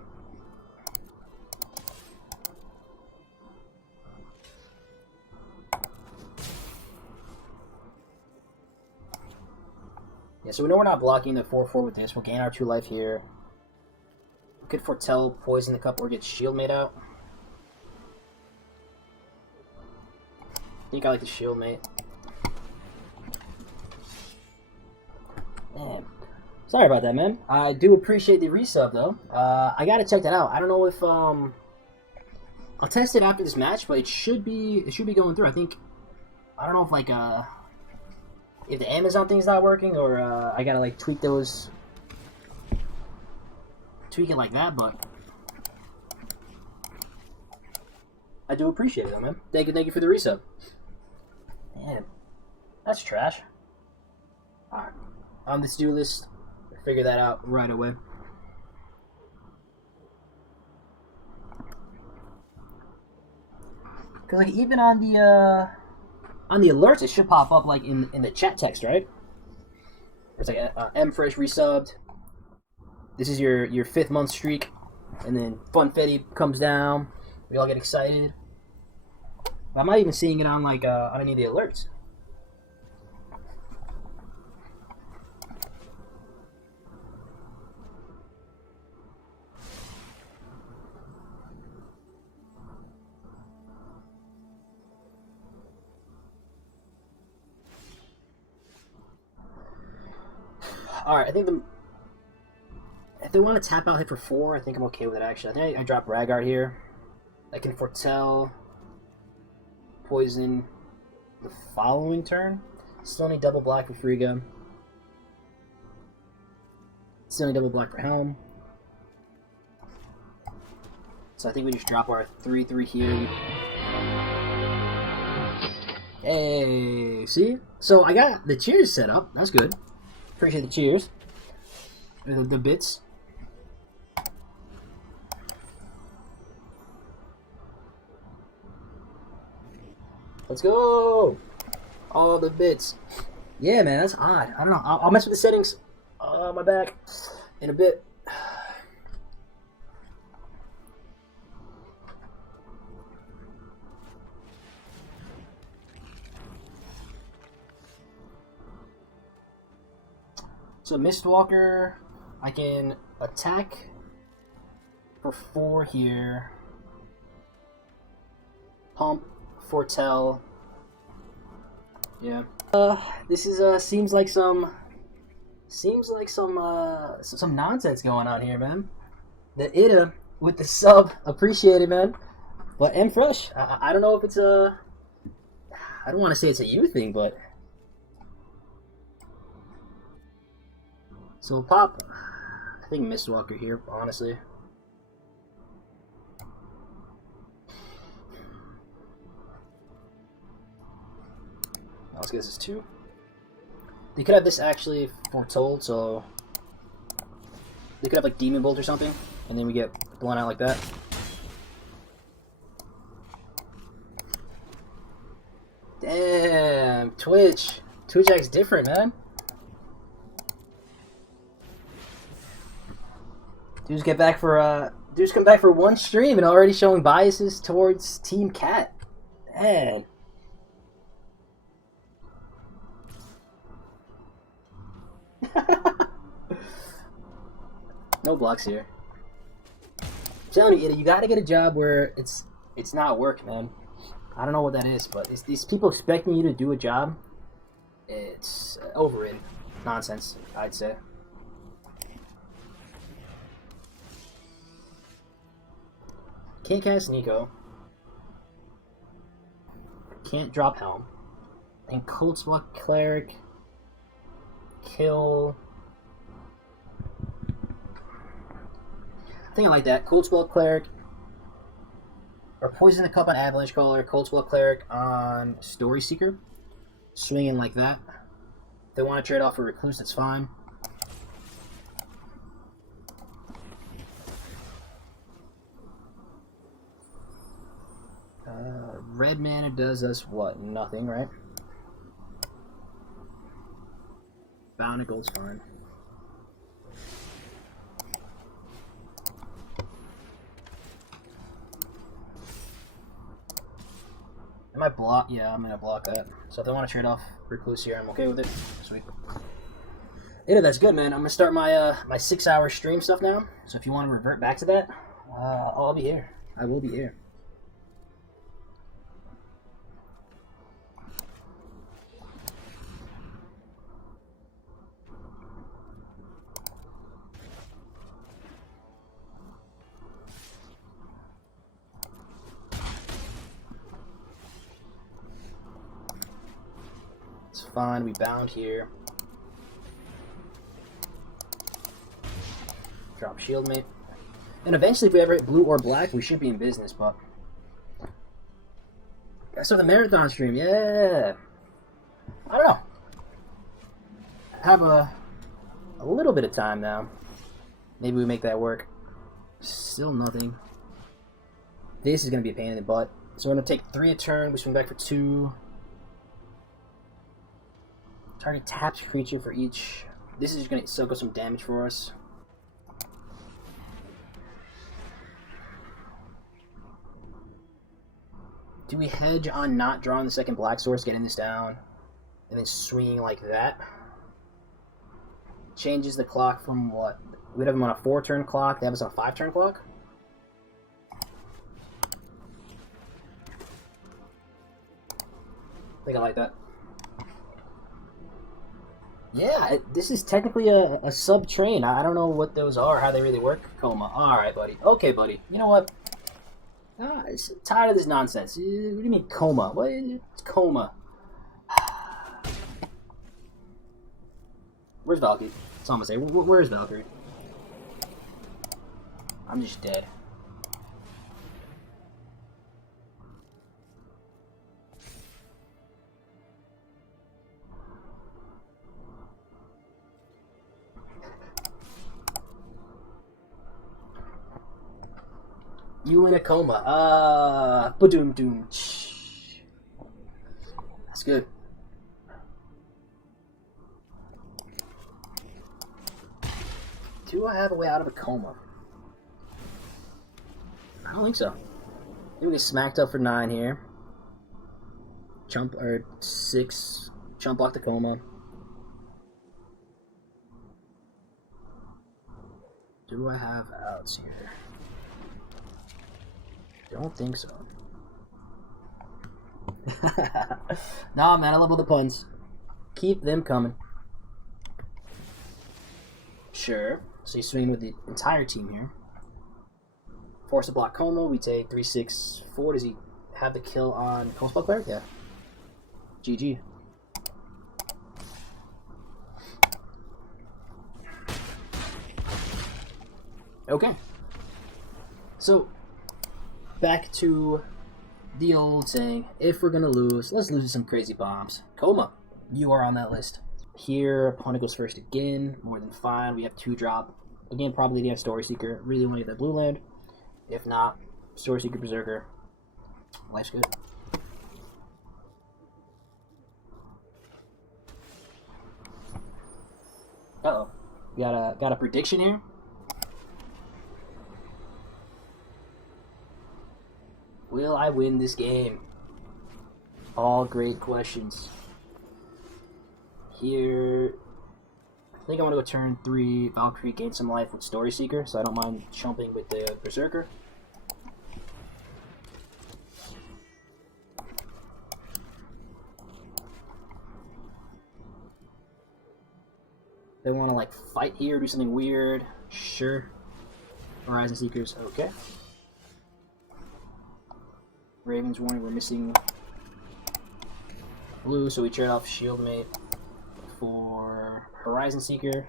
Yeah, so we know we're not blocking the 4/4 with this. We'll gain our 2 life here. We could foretell poison the cup or get shield made out. I think I like the shield mate. Man. Sorry about that, man. I do appreciate the resub, though. I gotta check that out. I don't know if I'll test it after this match, but it should be going through. I think I don't know if like if the Amazon thing's not working or I gotta like tweak it like that, but I do appreciate it, though, man. Thank you for the resub. Man, that's trash. All right, on this to-do list. Figure that out right away. Cause like even on the alerts, it should pop up like in the chat text, right? It's like M Fresh resubbed. This is your 5th month streak, and then Funfetti comes down. We all get excited. But I'm not even seeing it on like on any of the alerts. Alright, I think if they want to tap out hit for 4, I think I'm okay with it, actually. I think I drop Ragart here. I can foretell poison the following turn. Still need double black for Frigga. Still need double black for Helm. So I think we just drop our 3/3 here. Hey, see? So I got the cheers set up. That's good. Appreciate the cheers. The bits. Let's go! All the bits. Yeah, man, that's odd. I don't know. I'll mess with the settings on my back in a bit. So Mistwalker, I can attack for 4 here. Pump, foretell. Yeah. This is seems like some nonsense going on here, man. The Ida with the sub, appreciated, man. But M Fresh, I don't know if it's a, I don't want to say it's a you thing, but so pop. I think Mistwalker here, honestly. Let's get this is 2. They could have this actually foretold, so they could have like Demon Bolt or something, and then we get blown out like that. Damn, Twitch acts different, man. Dudes come back for one stream and already showing biases towards Team Cat. Man. No blocks here. I'm telling you, you gotta get a job where it's not work, man. I don't know what that is, but it's these people expecting you to do a job. It's overrated nonsense, I'd say. Can't cast Nico. Can't drop Helm. And Coldspot Cleric. Kill. I think I like that. Coldspot Cleric. Or Poison the Cup on Avalanche Caller. Coldspot Cleric on Story Seeker. Swinging like that. If they want to trade off for Recluse, that's fine. Red mana does us what? Nothing, right? Bounticle's fine. Am I block? Yeah, I'm gonna block that. So if they want to trade off Recluse here, I'm okay with it. Sweet. Yeah, that's good, man. I'm gonna start my my 6-hour stream stuff now. So if you want to revert back to that, I'll be here. I will be here. It's fine. We bound here. Drop shield mate. And eventually, if we ever hit blue or black, we should be in business, but... So the marathon stream, yeah! I don't know. I have a little bit of time now. Maybe we make that work. Still nothing. This is going to be a pain in the butt. So we're going to take 3 a turn, we swing back for 2. Target taps creature for each. This is going to soak up some damage for us. Do we hedge on not drawing the second black source, getting this down, and then swinging like that? Changes the clock from what? We'd have them on a 4-turn clock, they have us on a 5-turn clock? I think I like that. Yeah, this is technically a sub-train. I don't know what those are, how they really work. Coma. Alright, buddy. Okay, buddy. You know what? I'm tired of this nonsense. What do you mean coma? What? It's coma. Where's Valkyrie? That's all I'm gonna say. Where's Valkyrie? I'm just dead. You in a coma. Ba-doom doom. That's good. Do I have a way out of a coma? I don't think so. Maybe we get smacked up for 9 here. Chump or 6. Chump block the coma. Do I have outs here? Don't think so. Nah, man, I love all the puns. Keep them coming. Sure. So you swing with the entire team here. Force to block Como. We take 3/6/4. Does he have the kill on Como Spell Cleric? Yeah. GG. Okay. So, back to the old saying, if we're gonna lose, let's lose to some crazy bombs. Coma, you are on that list. Here, opponent goes first again, more than fine. We have 2 drop. Again, probably the Story Seeker. Really want to get that blue land. If not, Story Seeker Berserker. Life's good. Uh-oh. Got a prediction here? Will I win this game? All great questions. Here, I think I want to go turn 3 Valkyrie, gain some life with Story Seeker, so I don't mind jumping with the Berserker. They want to like fight here, do something weird. Sure. Horizon Seekers, okay. Raven's Warning, we're missing blue, so we trade off Shieldmate for Horizon Seeker.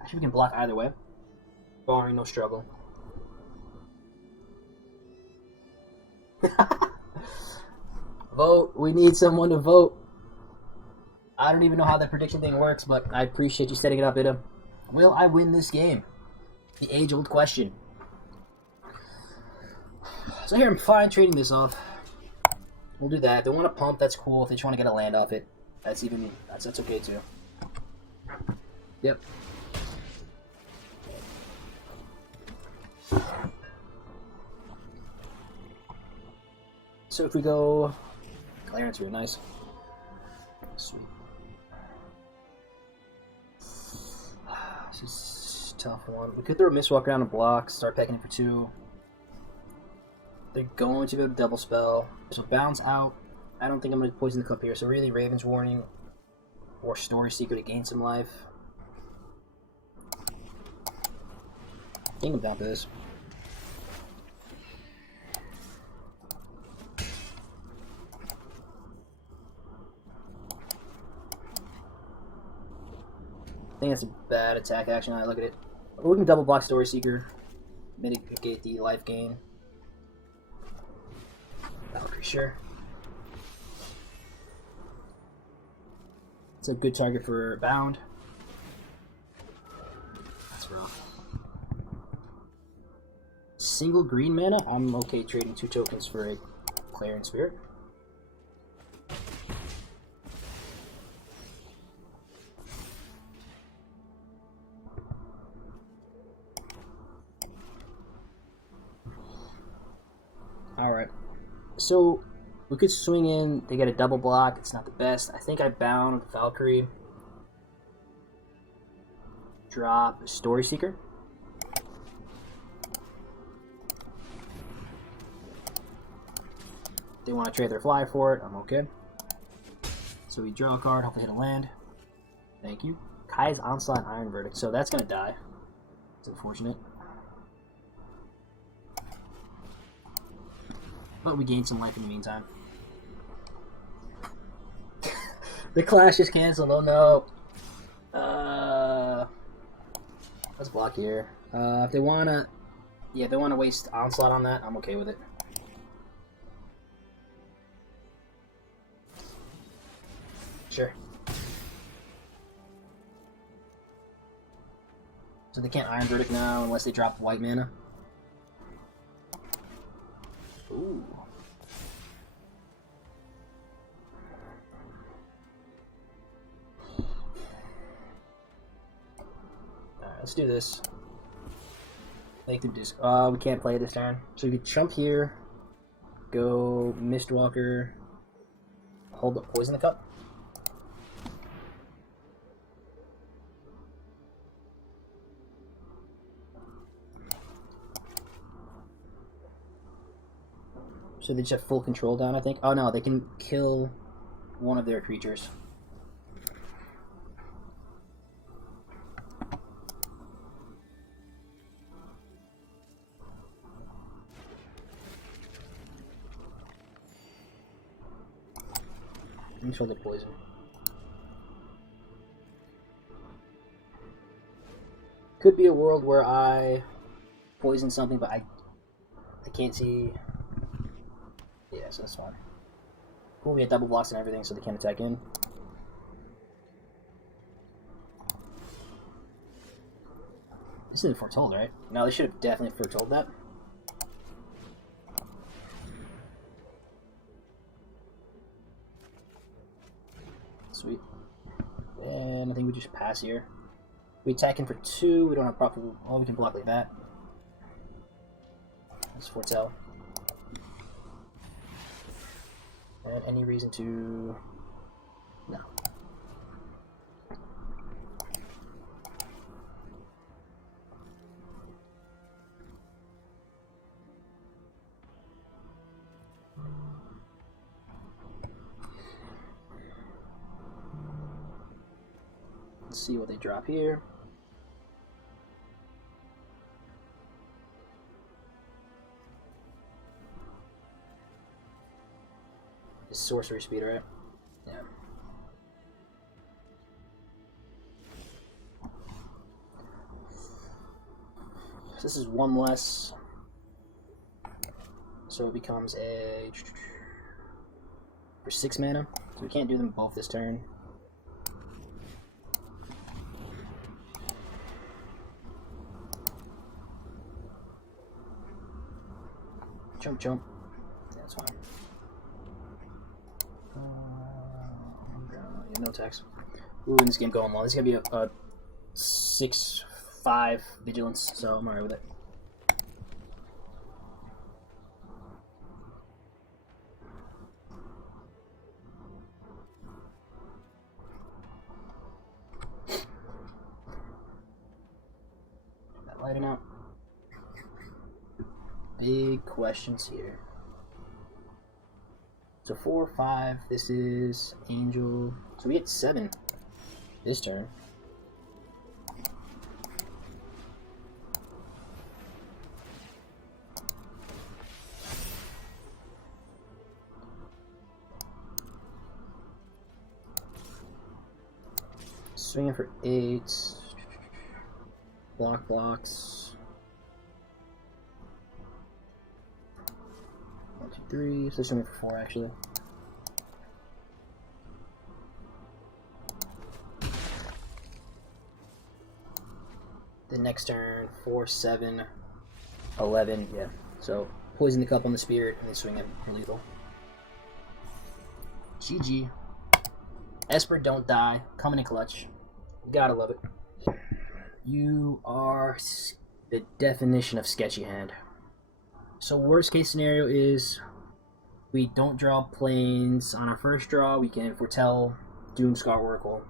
Actually, we can block either way, barring no struggle. Vote. We need someone to vote. I don't even know how that prediction thing works, but I appreciate you setting it up, Ida. Will I win this game? The age-old question. So here, I'm fine trading this off. We'll do that. If they want to pump, that's cool. If they just want to get a land off it, that's okay too. Yep. So if we go clearance here, nice. Sweet. This is a tough one. We could throw a Mistwalker down a block, start pecking it for 2. They're going to go double spell. So bounce out. I don't think I'm going to poison the cup here. So really Raven's Warning or Story Seeker to gain some life. I think I'm down for this. I think that's a bad attack action. I look at it. We can double block Story Seeker. Mitigate the life gain. Valkyrie, sure. It's a good target for bound. That's rough. Single green mana? I'm okay trading 2 tokens for a Clarion Spirit. Alright. So, we could swing in, they get a double block, it's not the best. I think I bound Valkyrie. Drop Story Seeker. They want to trade their flyer for it, I'm okay. So we draw a card, hopefully hit a land. Thank you. Kai's Onslaught Iron Verdict, so that's gonna die. It's unfortunate. But we gained some life in the meantime. The clash is canceled, oh no. Let's block here. If they wanna waste Onslaught on that, I'm okay with it. Sure. So they can't Iron Verdict now unless they drop white mana. Ooh. Alright, let's do this. Make them do. We can't play this turn. So we could jump here, go Mistwalker, hold the Poison the Cup. So they just have full control down, I think. Oh no, they can kill one of their creatures. Control the poison. Could be a world where I poison something, but I can't see. Yeah, so that's fine. Cool, we have double blocks and everything, so they can't attack in. This isn't foretold, right? No, they should have definitely foretold that. Sweet. And I think we just pass here. We attack in for 2, we don't have proper. Oh, we can block like that. Let's foretell. And any reason to. No. Let's see what they drop here. It's sorcery speed, right? Yeah. So this is 1 less. So it becomes a for 6 mana. So we can't do them both this turn. Jump, jump. That's fine. Yeah, no attacks. Ooh, and this game going long. This is gonna be a 6/5 vigilance, so I'm alright with it. That lighting out. Big questions here. So 4, 5. This is Angel. So we get 7 this turn. Swinging for 8. Blocks. 1, 2, 3. So swinging for 4 actually. The next turn, 4, 7, 11. Yeah. So poison the cup on the spirit and then swing it for lethal. GG. Esper don't die. Coming in clutch. Gotta love it. You are the definition of sketchy hand. So worst case scenario is we don't draw planes on our first draw. We can foretell Doomscar Oracle.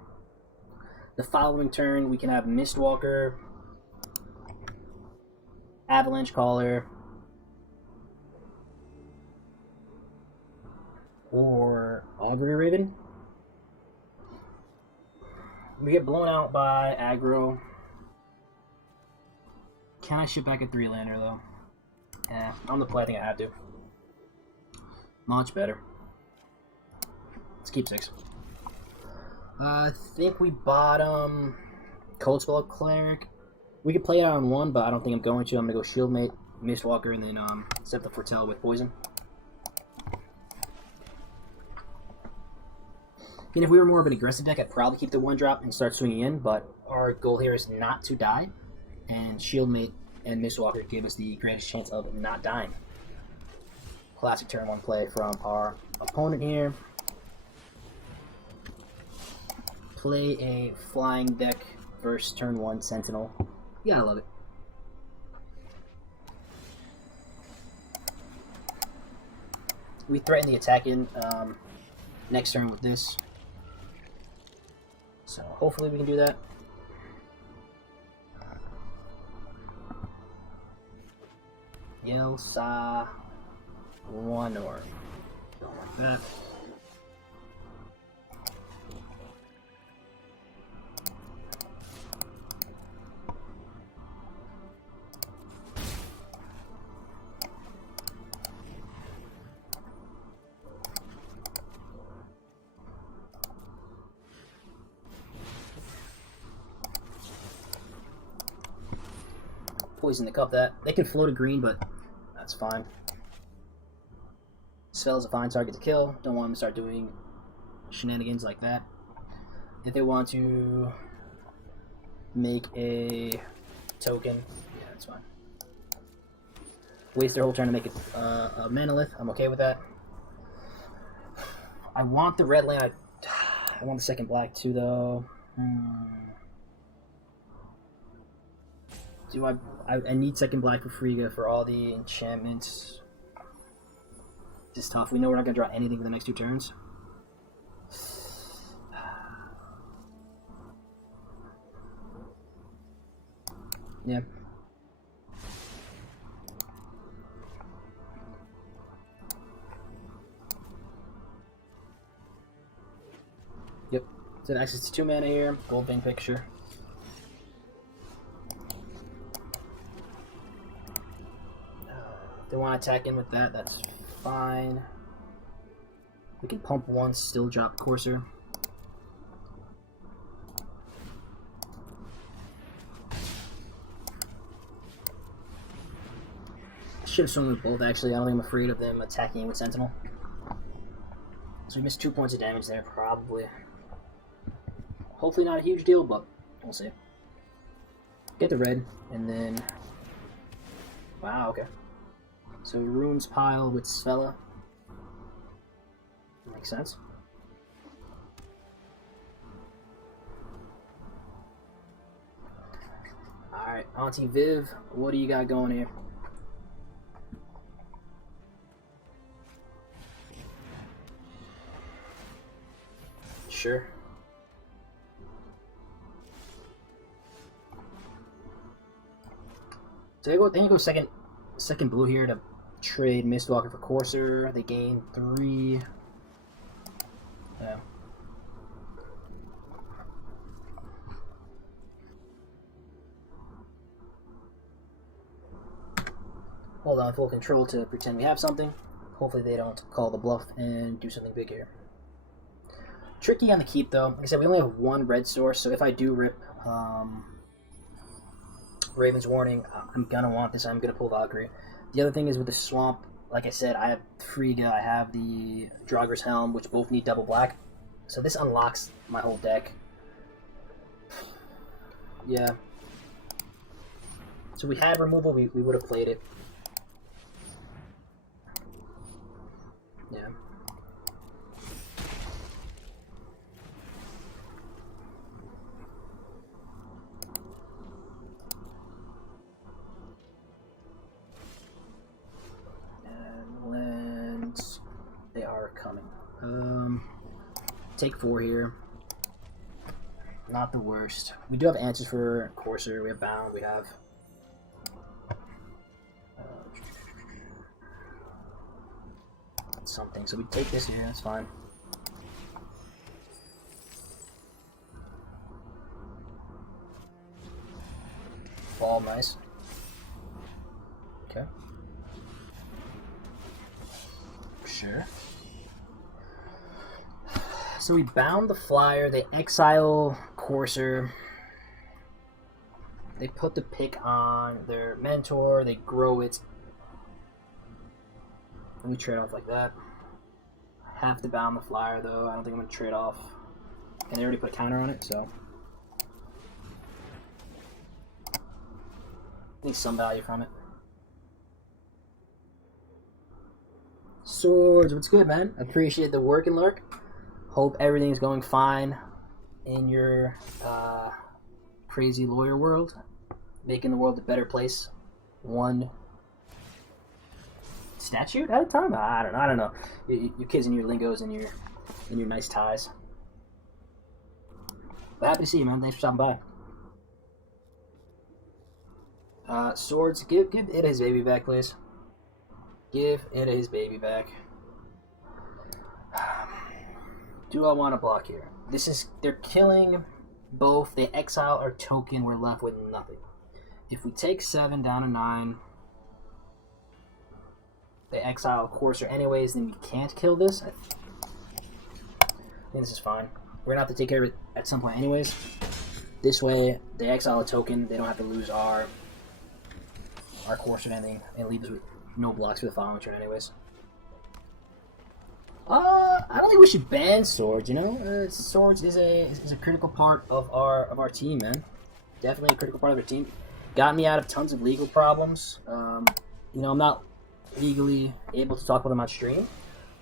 The following turn we can have Mistwalker, Avalanche Caller, or Augury Raven. We get blown out by aggro. Can I ship back a 3-lander though? Yeah, on the play I think I have to. Much better. Let's keep 6. I think we bottom Cold Spell Cleric. We could play it out on 1, but I don't think I'm going to. I'm going to go Shieldmate, Mistwalker, and then set the Foretell with Poison. And if we were more of an aggressive deck, I'd probably keep the 1-drop and start swinging in, but our goal here is not to die, and Shieldmate and Mistwalker give us the greatest chance of not dying. Classic turn 1 play from our opponent here. Play a flying deck versus turn 1 Sentinel. You gotta love it. We threaten the attack in next turn with this. So hopefully we can do that. Yelsa. one or something like that. Poison the cup that. They can float a green, but that's fine. Spell's a fine target to kill. Don't want them to start doing shenanigans like that. If they want to make a token, yeah, that's fine. Waste their whole turn to make it a manolith. I'm okay with that. I want the red land. I want the second black too, though. Do I need second black for Frigga for all the enchantments. This is tough. We know we're not going to draw anything for the next 2 turns. Yeah. Yep. So access to 2 mana here. Gold Vein Picture. If they want to attack in with that, that's fine. We can pump once, still drop Courser. I should have swung with both, actually. I don't think I'm afraid of them attacking with Sentinel. So we missed 2 points of damage there, probably. Hopefully not a huge deal, but we'll see. Get the red, and then... Wow, okay. So Runes pile with Svella. Makes sense. Alright, Auntie Viv, what do you got going here? Sure. So they go second blue here to trade Mistwalker for Courser. They gain 3. Yeah. Hold on, full control to pretend we have something. Hopefully they don't call the bluff and do something big here. Tricky on the keep though. Like I said, we only have 1 red source, so if I do rip Raven's Warning, I'm gonna want this. I'm gonna pull Valkyrie. The other thing is with the swamp, like I said, I have Frigga, I have the Draugr's Helm, which both need double black. So this unlocks my whole deck. Yeah. So we had removal, we would have played it. Yeah. And they are coming. Take 4 here. Not the worst. We do have answers for Courser. We have Bound. We have something. So we take this here. That's fine. Ball, nice. Okay. Sure. So we bound the flyer, they exile Courser, they put the pick on their mentor, they grow it, and we trade off like that. I have to bound the flyer though, I don't think I'm going to trade off, and they already put a counter on it, so I need some value from it. Swords, what's good, man? Appreciate the work and lurk. Hope everything's going fine in your crazy lawyer world, making the world a better place, 1 statute at a time. I don't know. You kids and your lingos and your nice ties. But happy to see you, man. Thanks for stopping by. Swords, give it his baby back, please. Give Ida his baby back. Do I want to block here? They're killing both. They exile our token, we're left with nothing. If we take 7 down to 9, they exile Courser anyways, then we can't kill this. I think this is fine. We're gonna have to take care of it at some point anyways. This way, they exile a token, they don't have to lose our Courser or anything, and leave us with no blocks for the following turn anyways. I don't think we should ban swords. You know, swords is a critical part of our team, man. Definitely a critical part of our team. Got me out of tons of legal problems. You know, I'm not legally able to talk about them on stream,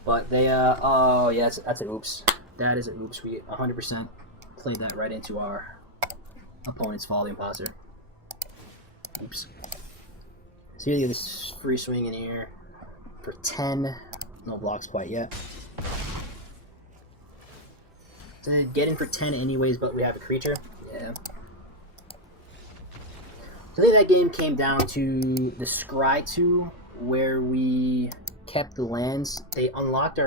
but they oh yeah, that's an oops. That is an oops. We 100% played that right into our opponent's fall, the imposter. Oops. So you get this free swing in here for 10. No blocks quite yet. So they get in for 10 anyways, but we have a creature. Yeah. So I think that game came down to the Scry 2, where we kept the lands. They unlocked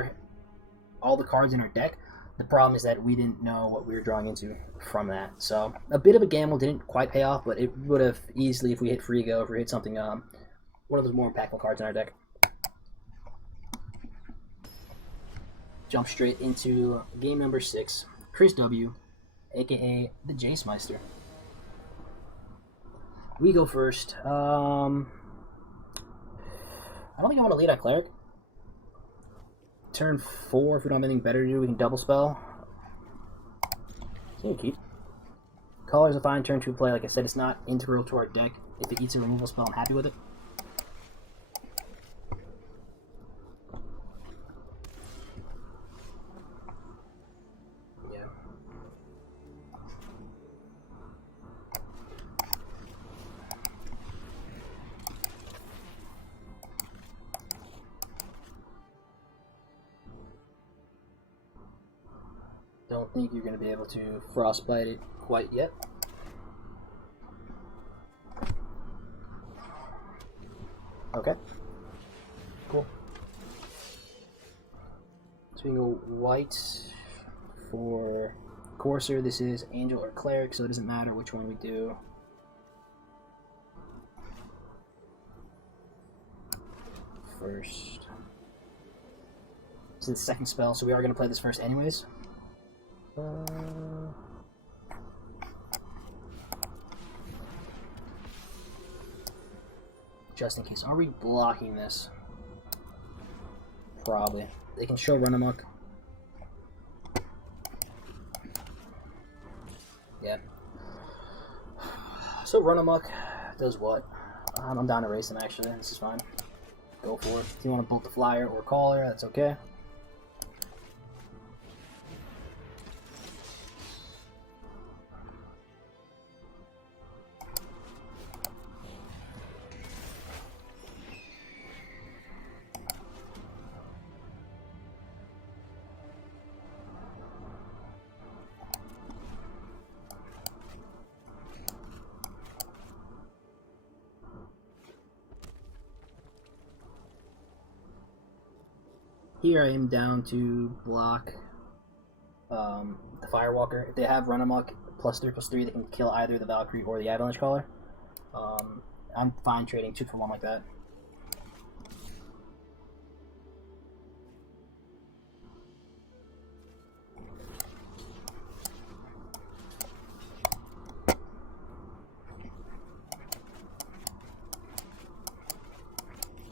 all the cards in our deck. The problem is that we didn't know what we were drawing into from that. So a bit of a gamble, didn't quite pay off, but it would have easily, if we hit free go, if we hit something, one of those more impactful cards in our deck. Jump straight into game number 6. Chris W, aka the Jace Meister. We go first. I don't think I want to lead on Cleric. Turn 4, if we don't have anything better to do, we can double spell. So keep. Color's a fine turn 2 play. Like I said, it's not integral to our deck. If it eats a removal spell, I'm happy with it. Don't think you're going to be able to frostbite it quite yet. Okay. Cool. So we can go white for Courser. This is Angel or Cleric, so it doesn't matter which one we do. First. This is the second spell, so we are going to play this first anyways. Just in case. Are we blocking this? Probably. They can show Run Amok. Yeah. So Run Amok does what? I'm down to race him actually. This is fine. Go for it. If you want to bolt the flyer or caller, that's okay. Here I am down to block the Firewalker. If they have Run Amok +3/+3, they can kill either the Valkyrie or the Avalanche Caller. I'm fine trading 2 for 1 like that.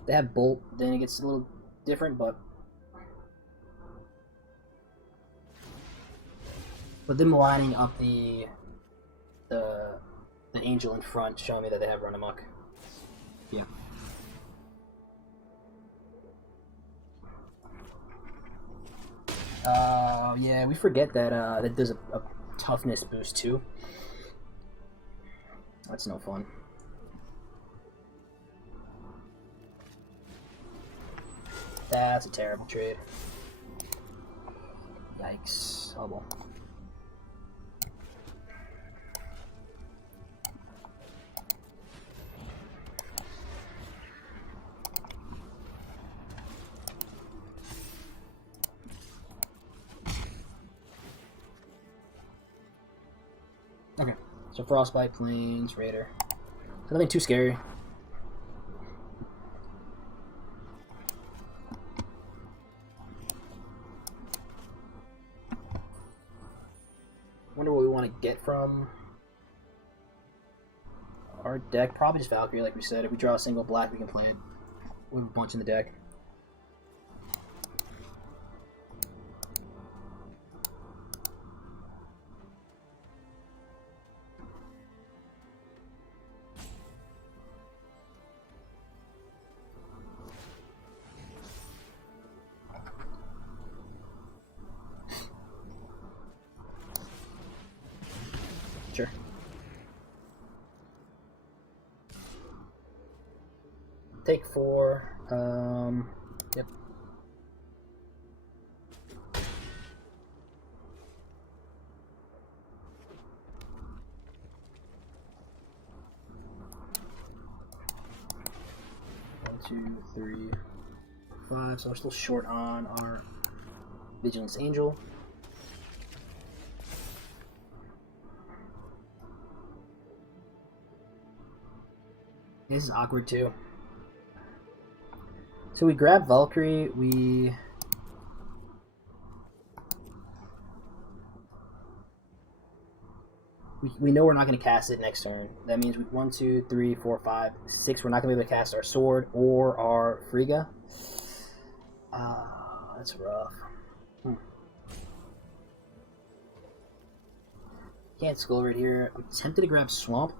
They have Bolt, then it gets a little different, but them lining up the Angel in front showing me that they have Run Amok. Yeah. Yeah, we forget that that there's a toughness boost too. That's no fun. That's a terrible trade. Yikes. Oh well. Okay, so Frostbite, Plains, Raider. Nothing too scary. Wonder what we want to get from our deck. Probably just Valkyrie, like we said. If we draw a single black, we can play it with a bunch in the deck. Sure. Take 4. Yep. One, 2, 3, 5. So we're still short on our Vigilance Angel. This is awkward too. So we grab Valkyrie, we know we're not going to cast it next turn. That means 1, 2, 3, 4, 5, 6. We're not going to be able to cast our sword or our Frigga. That's rough. Can't skull right here. I'm tempted to grab Swamp.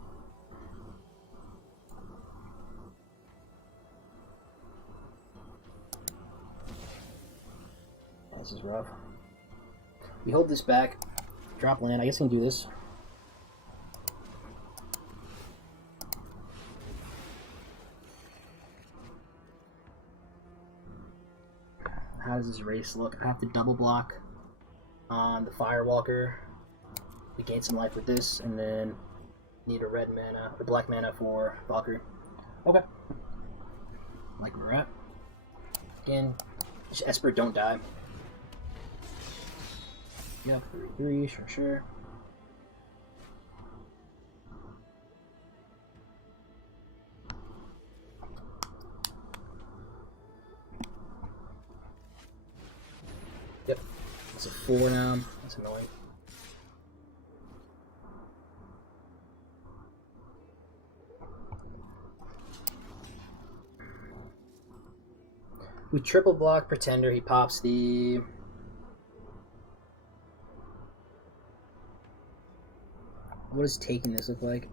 This is rough. We hold this back, drop land. I guess I can do this. How does this race look? I have to double block on the Firewalker to gain some life with this, and then need a red mana or black mana for Valkyrie. Okay. Like where we're at. Again, just Esper, don't die. Yep, 3, sure. Yep, that's a 4 now. That's annoying. We triple block Pretender. He pops the... What does taking this look like?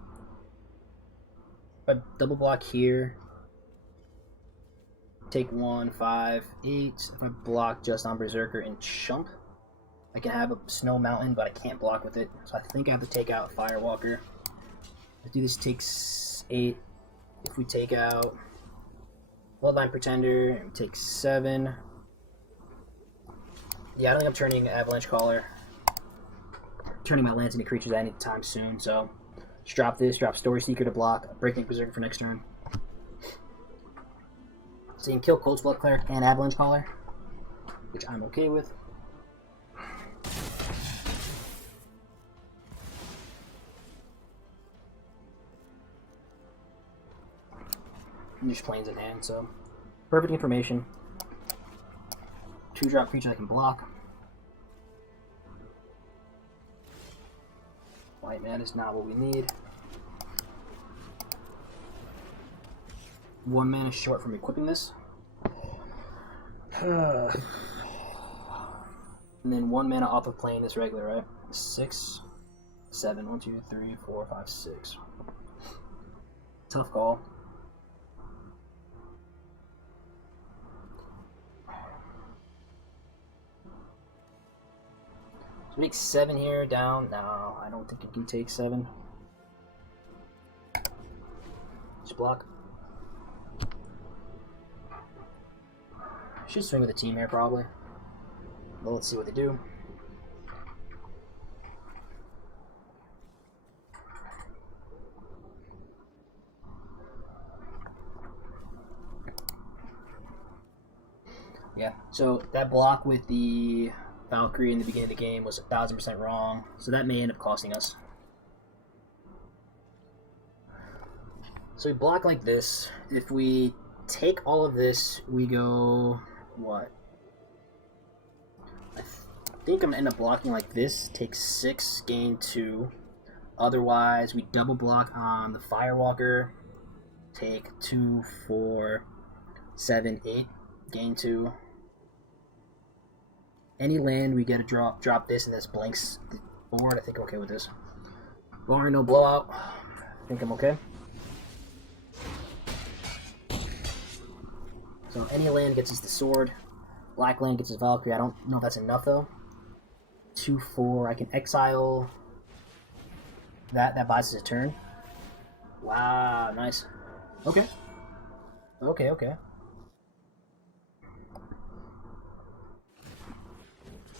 If I double block here, take 1, 5, 8. If I block just on Berserker and Chump, I can have a Snow Mountain, but I can't block with it. So I think I have to take out Firewalker. Let's do this, takes 8. If we take out Bloodline Pretender, it takes 7. Yeah, I don't think I'm turning Avalanche Caller. Turning my lands into creatures anytime soon, so just drop this, drop Story Seeker to block, Breaking Berserker for next turn. So you can kill Cold Blood Cleric and Avalanche Caller, which I'm okay with. And just planes in hand, so perfect information. 2-drop creature I can block. White man is not what we need. 1 mana short from equipping this. And then 1 mana off of playing this regular, right? 6, 7, 1, 2, 3, 4, 5, 6. Tough call. So make 7 here, down. No, I don't think it can take 7. Just block. Should swing with a team here, probably. Well, let's see what they do. Yeah, so that block with the Valkyrie in the beginning of the game was 1000% wrong, so that may end up costing us. So we block like this. If we take all of this, we go what? I think I'm gonna end up blocking like this. Take 6, gain 2. Otherwise, we double block on the Firewalker. Take 2, 4, 7, 8, gain 2. Any land we get to drop this, and this blanks the board. I think I'm okay with this. Barring no blowout, I think I'm okay. So any land gets us the sword. Black land gets us Valkyrie. I don't know if that's enough though. 2, 4. I can exile that. That buys us a turn. Wow, nice. Okay. Okay.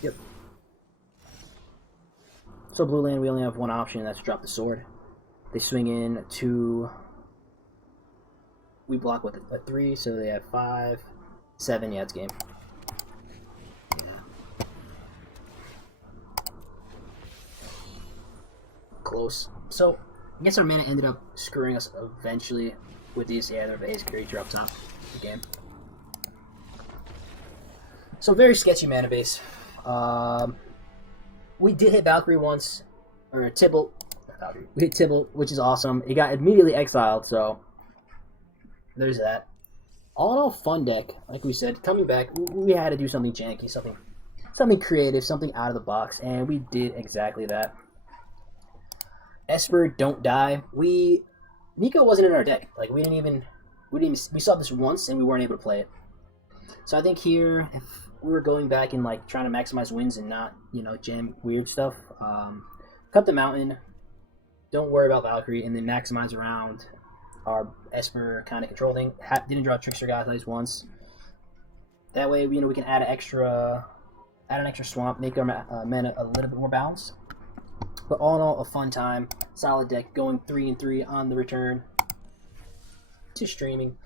Yep. So blue land, we only have one option, and that's to drop the sword. They swing in 2. We block with a 3, so they have 5, 7. Yeah, it's game. Yeah. Close. So I guess our mana ended up screwing us eventually with these. Yeah, they're base creature up top of the game. So very sketchy mana base. We did hit Valkyrie once, or Tibble. We hit Tibble, which is awesome. It got immediately exiled, so there's that. All in all, fun deck. Like we said, coming back, we had to do something janky, something creative, something out of the box, and we did exactly that. Esper, don't die. Nico wasn't in our deck. Like we saw this once and we weren't able to play it. So I think here, if we were going back and like trying to maximize wins and not, jam weird stuff, cut the mountain. Don't worry about Valkyrie, and then maximize around our Esper kind of control thing. Didn't draw Trickster guys at least once. That way, we can add an extra swamp, make our mana a little bit more balanced. But all in all, a fun time, solid deck, going 3-3 on the return to streaming.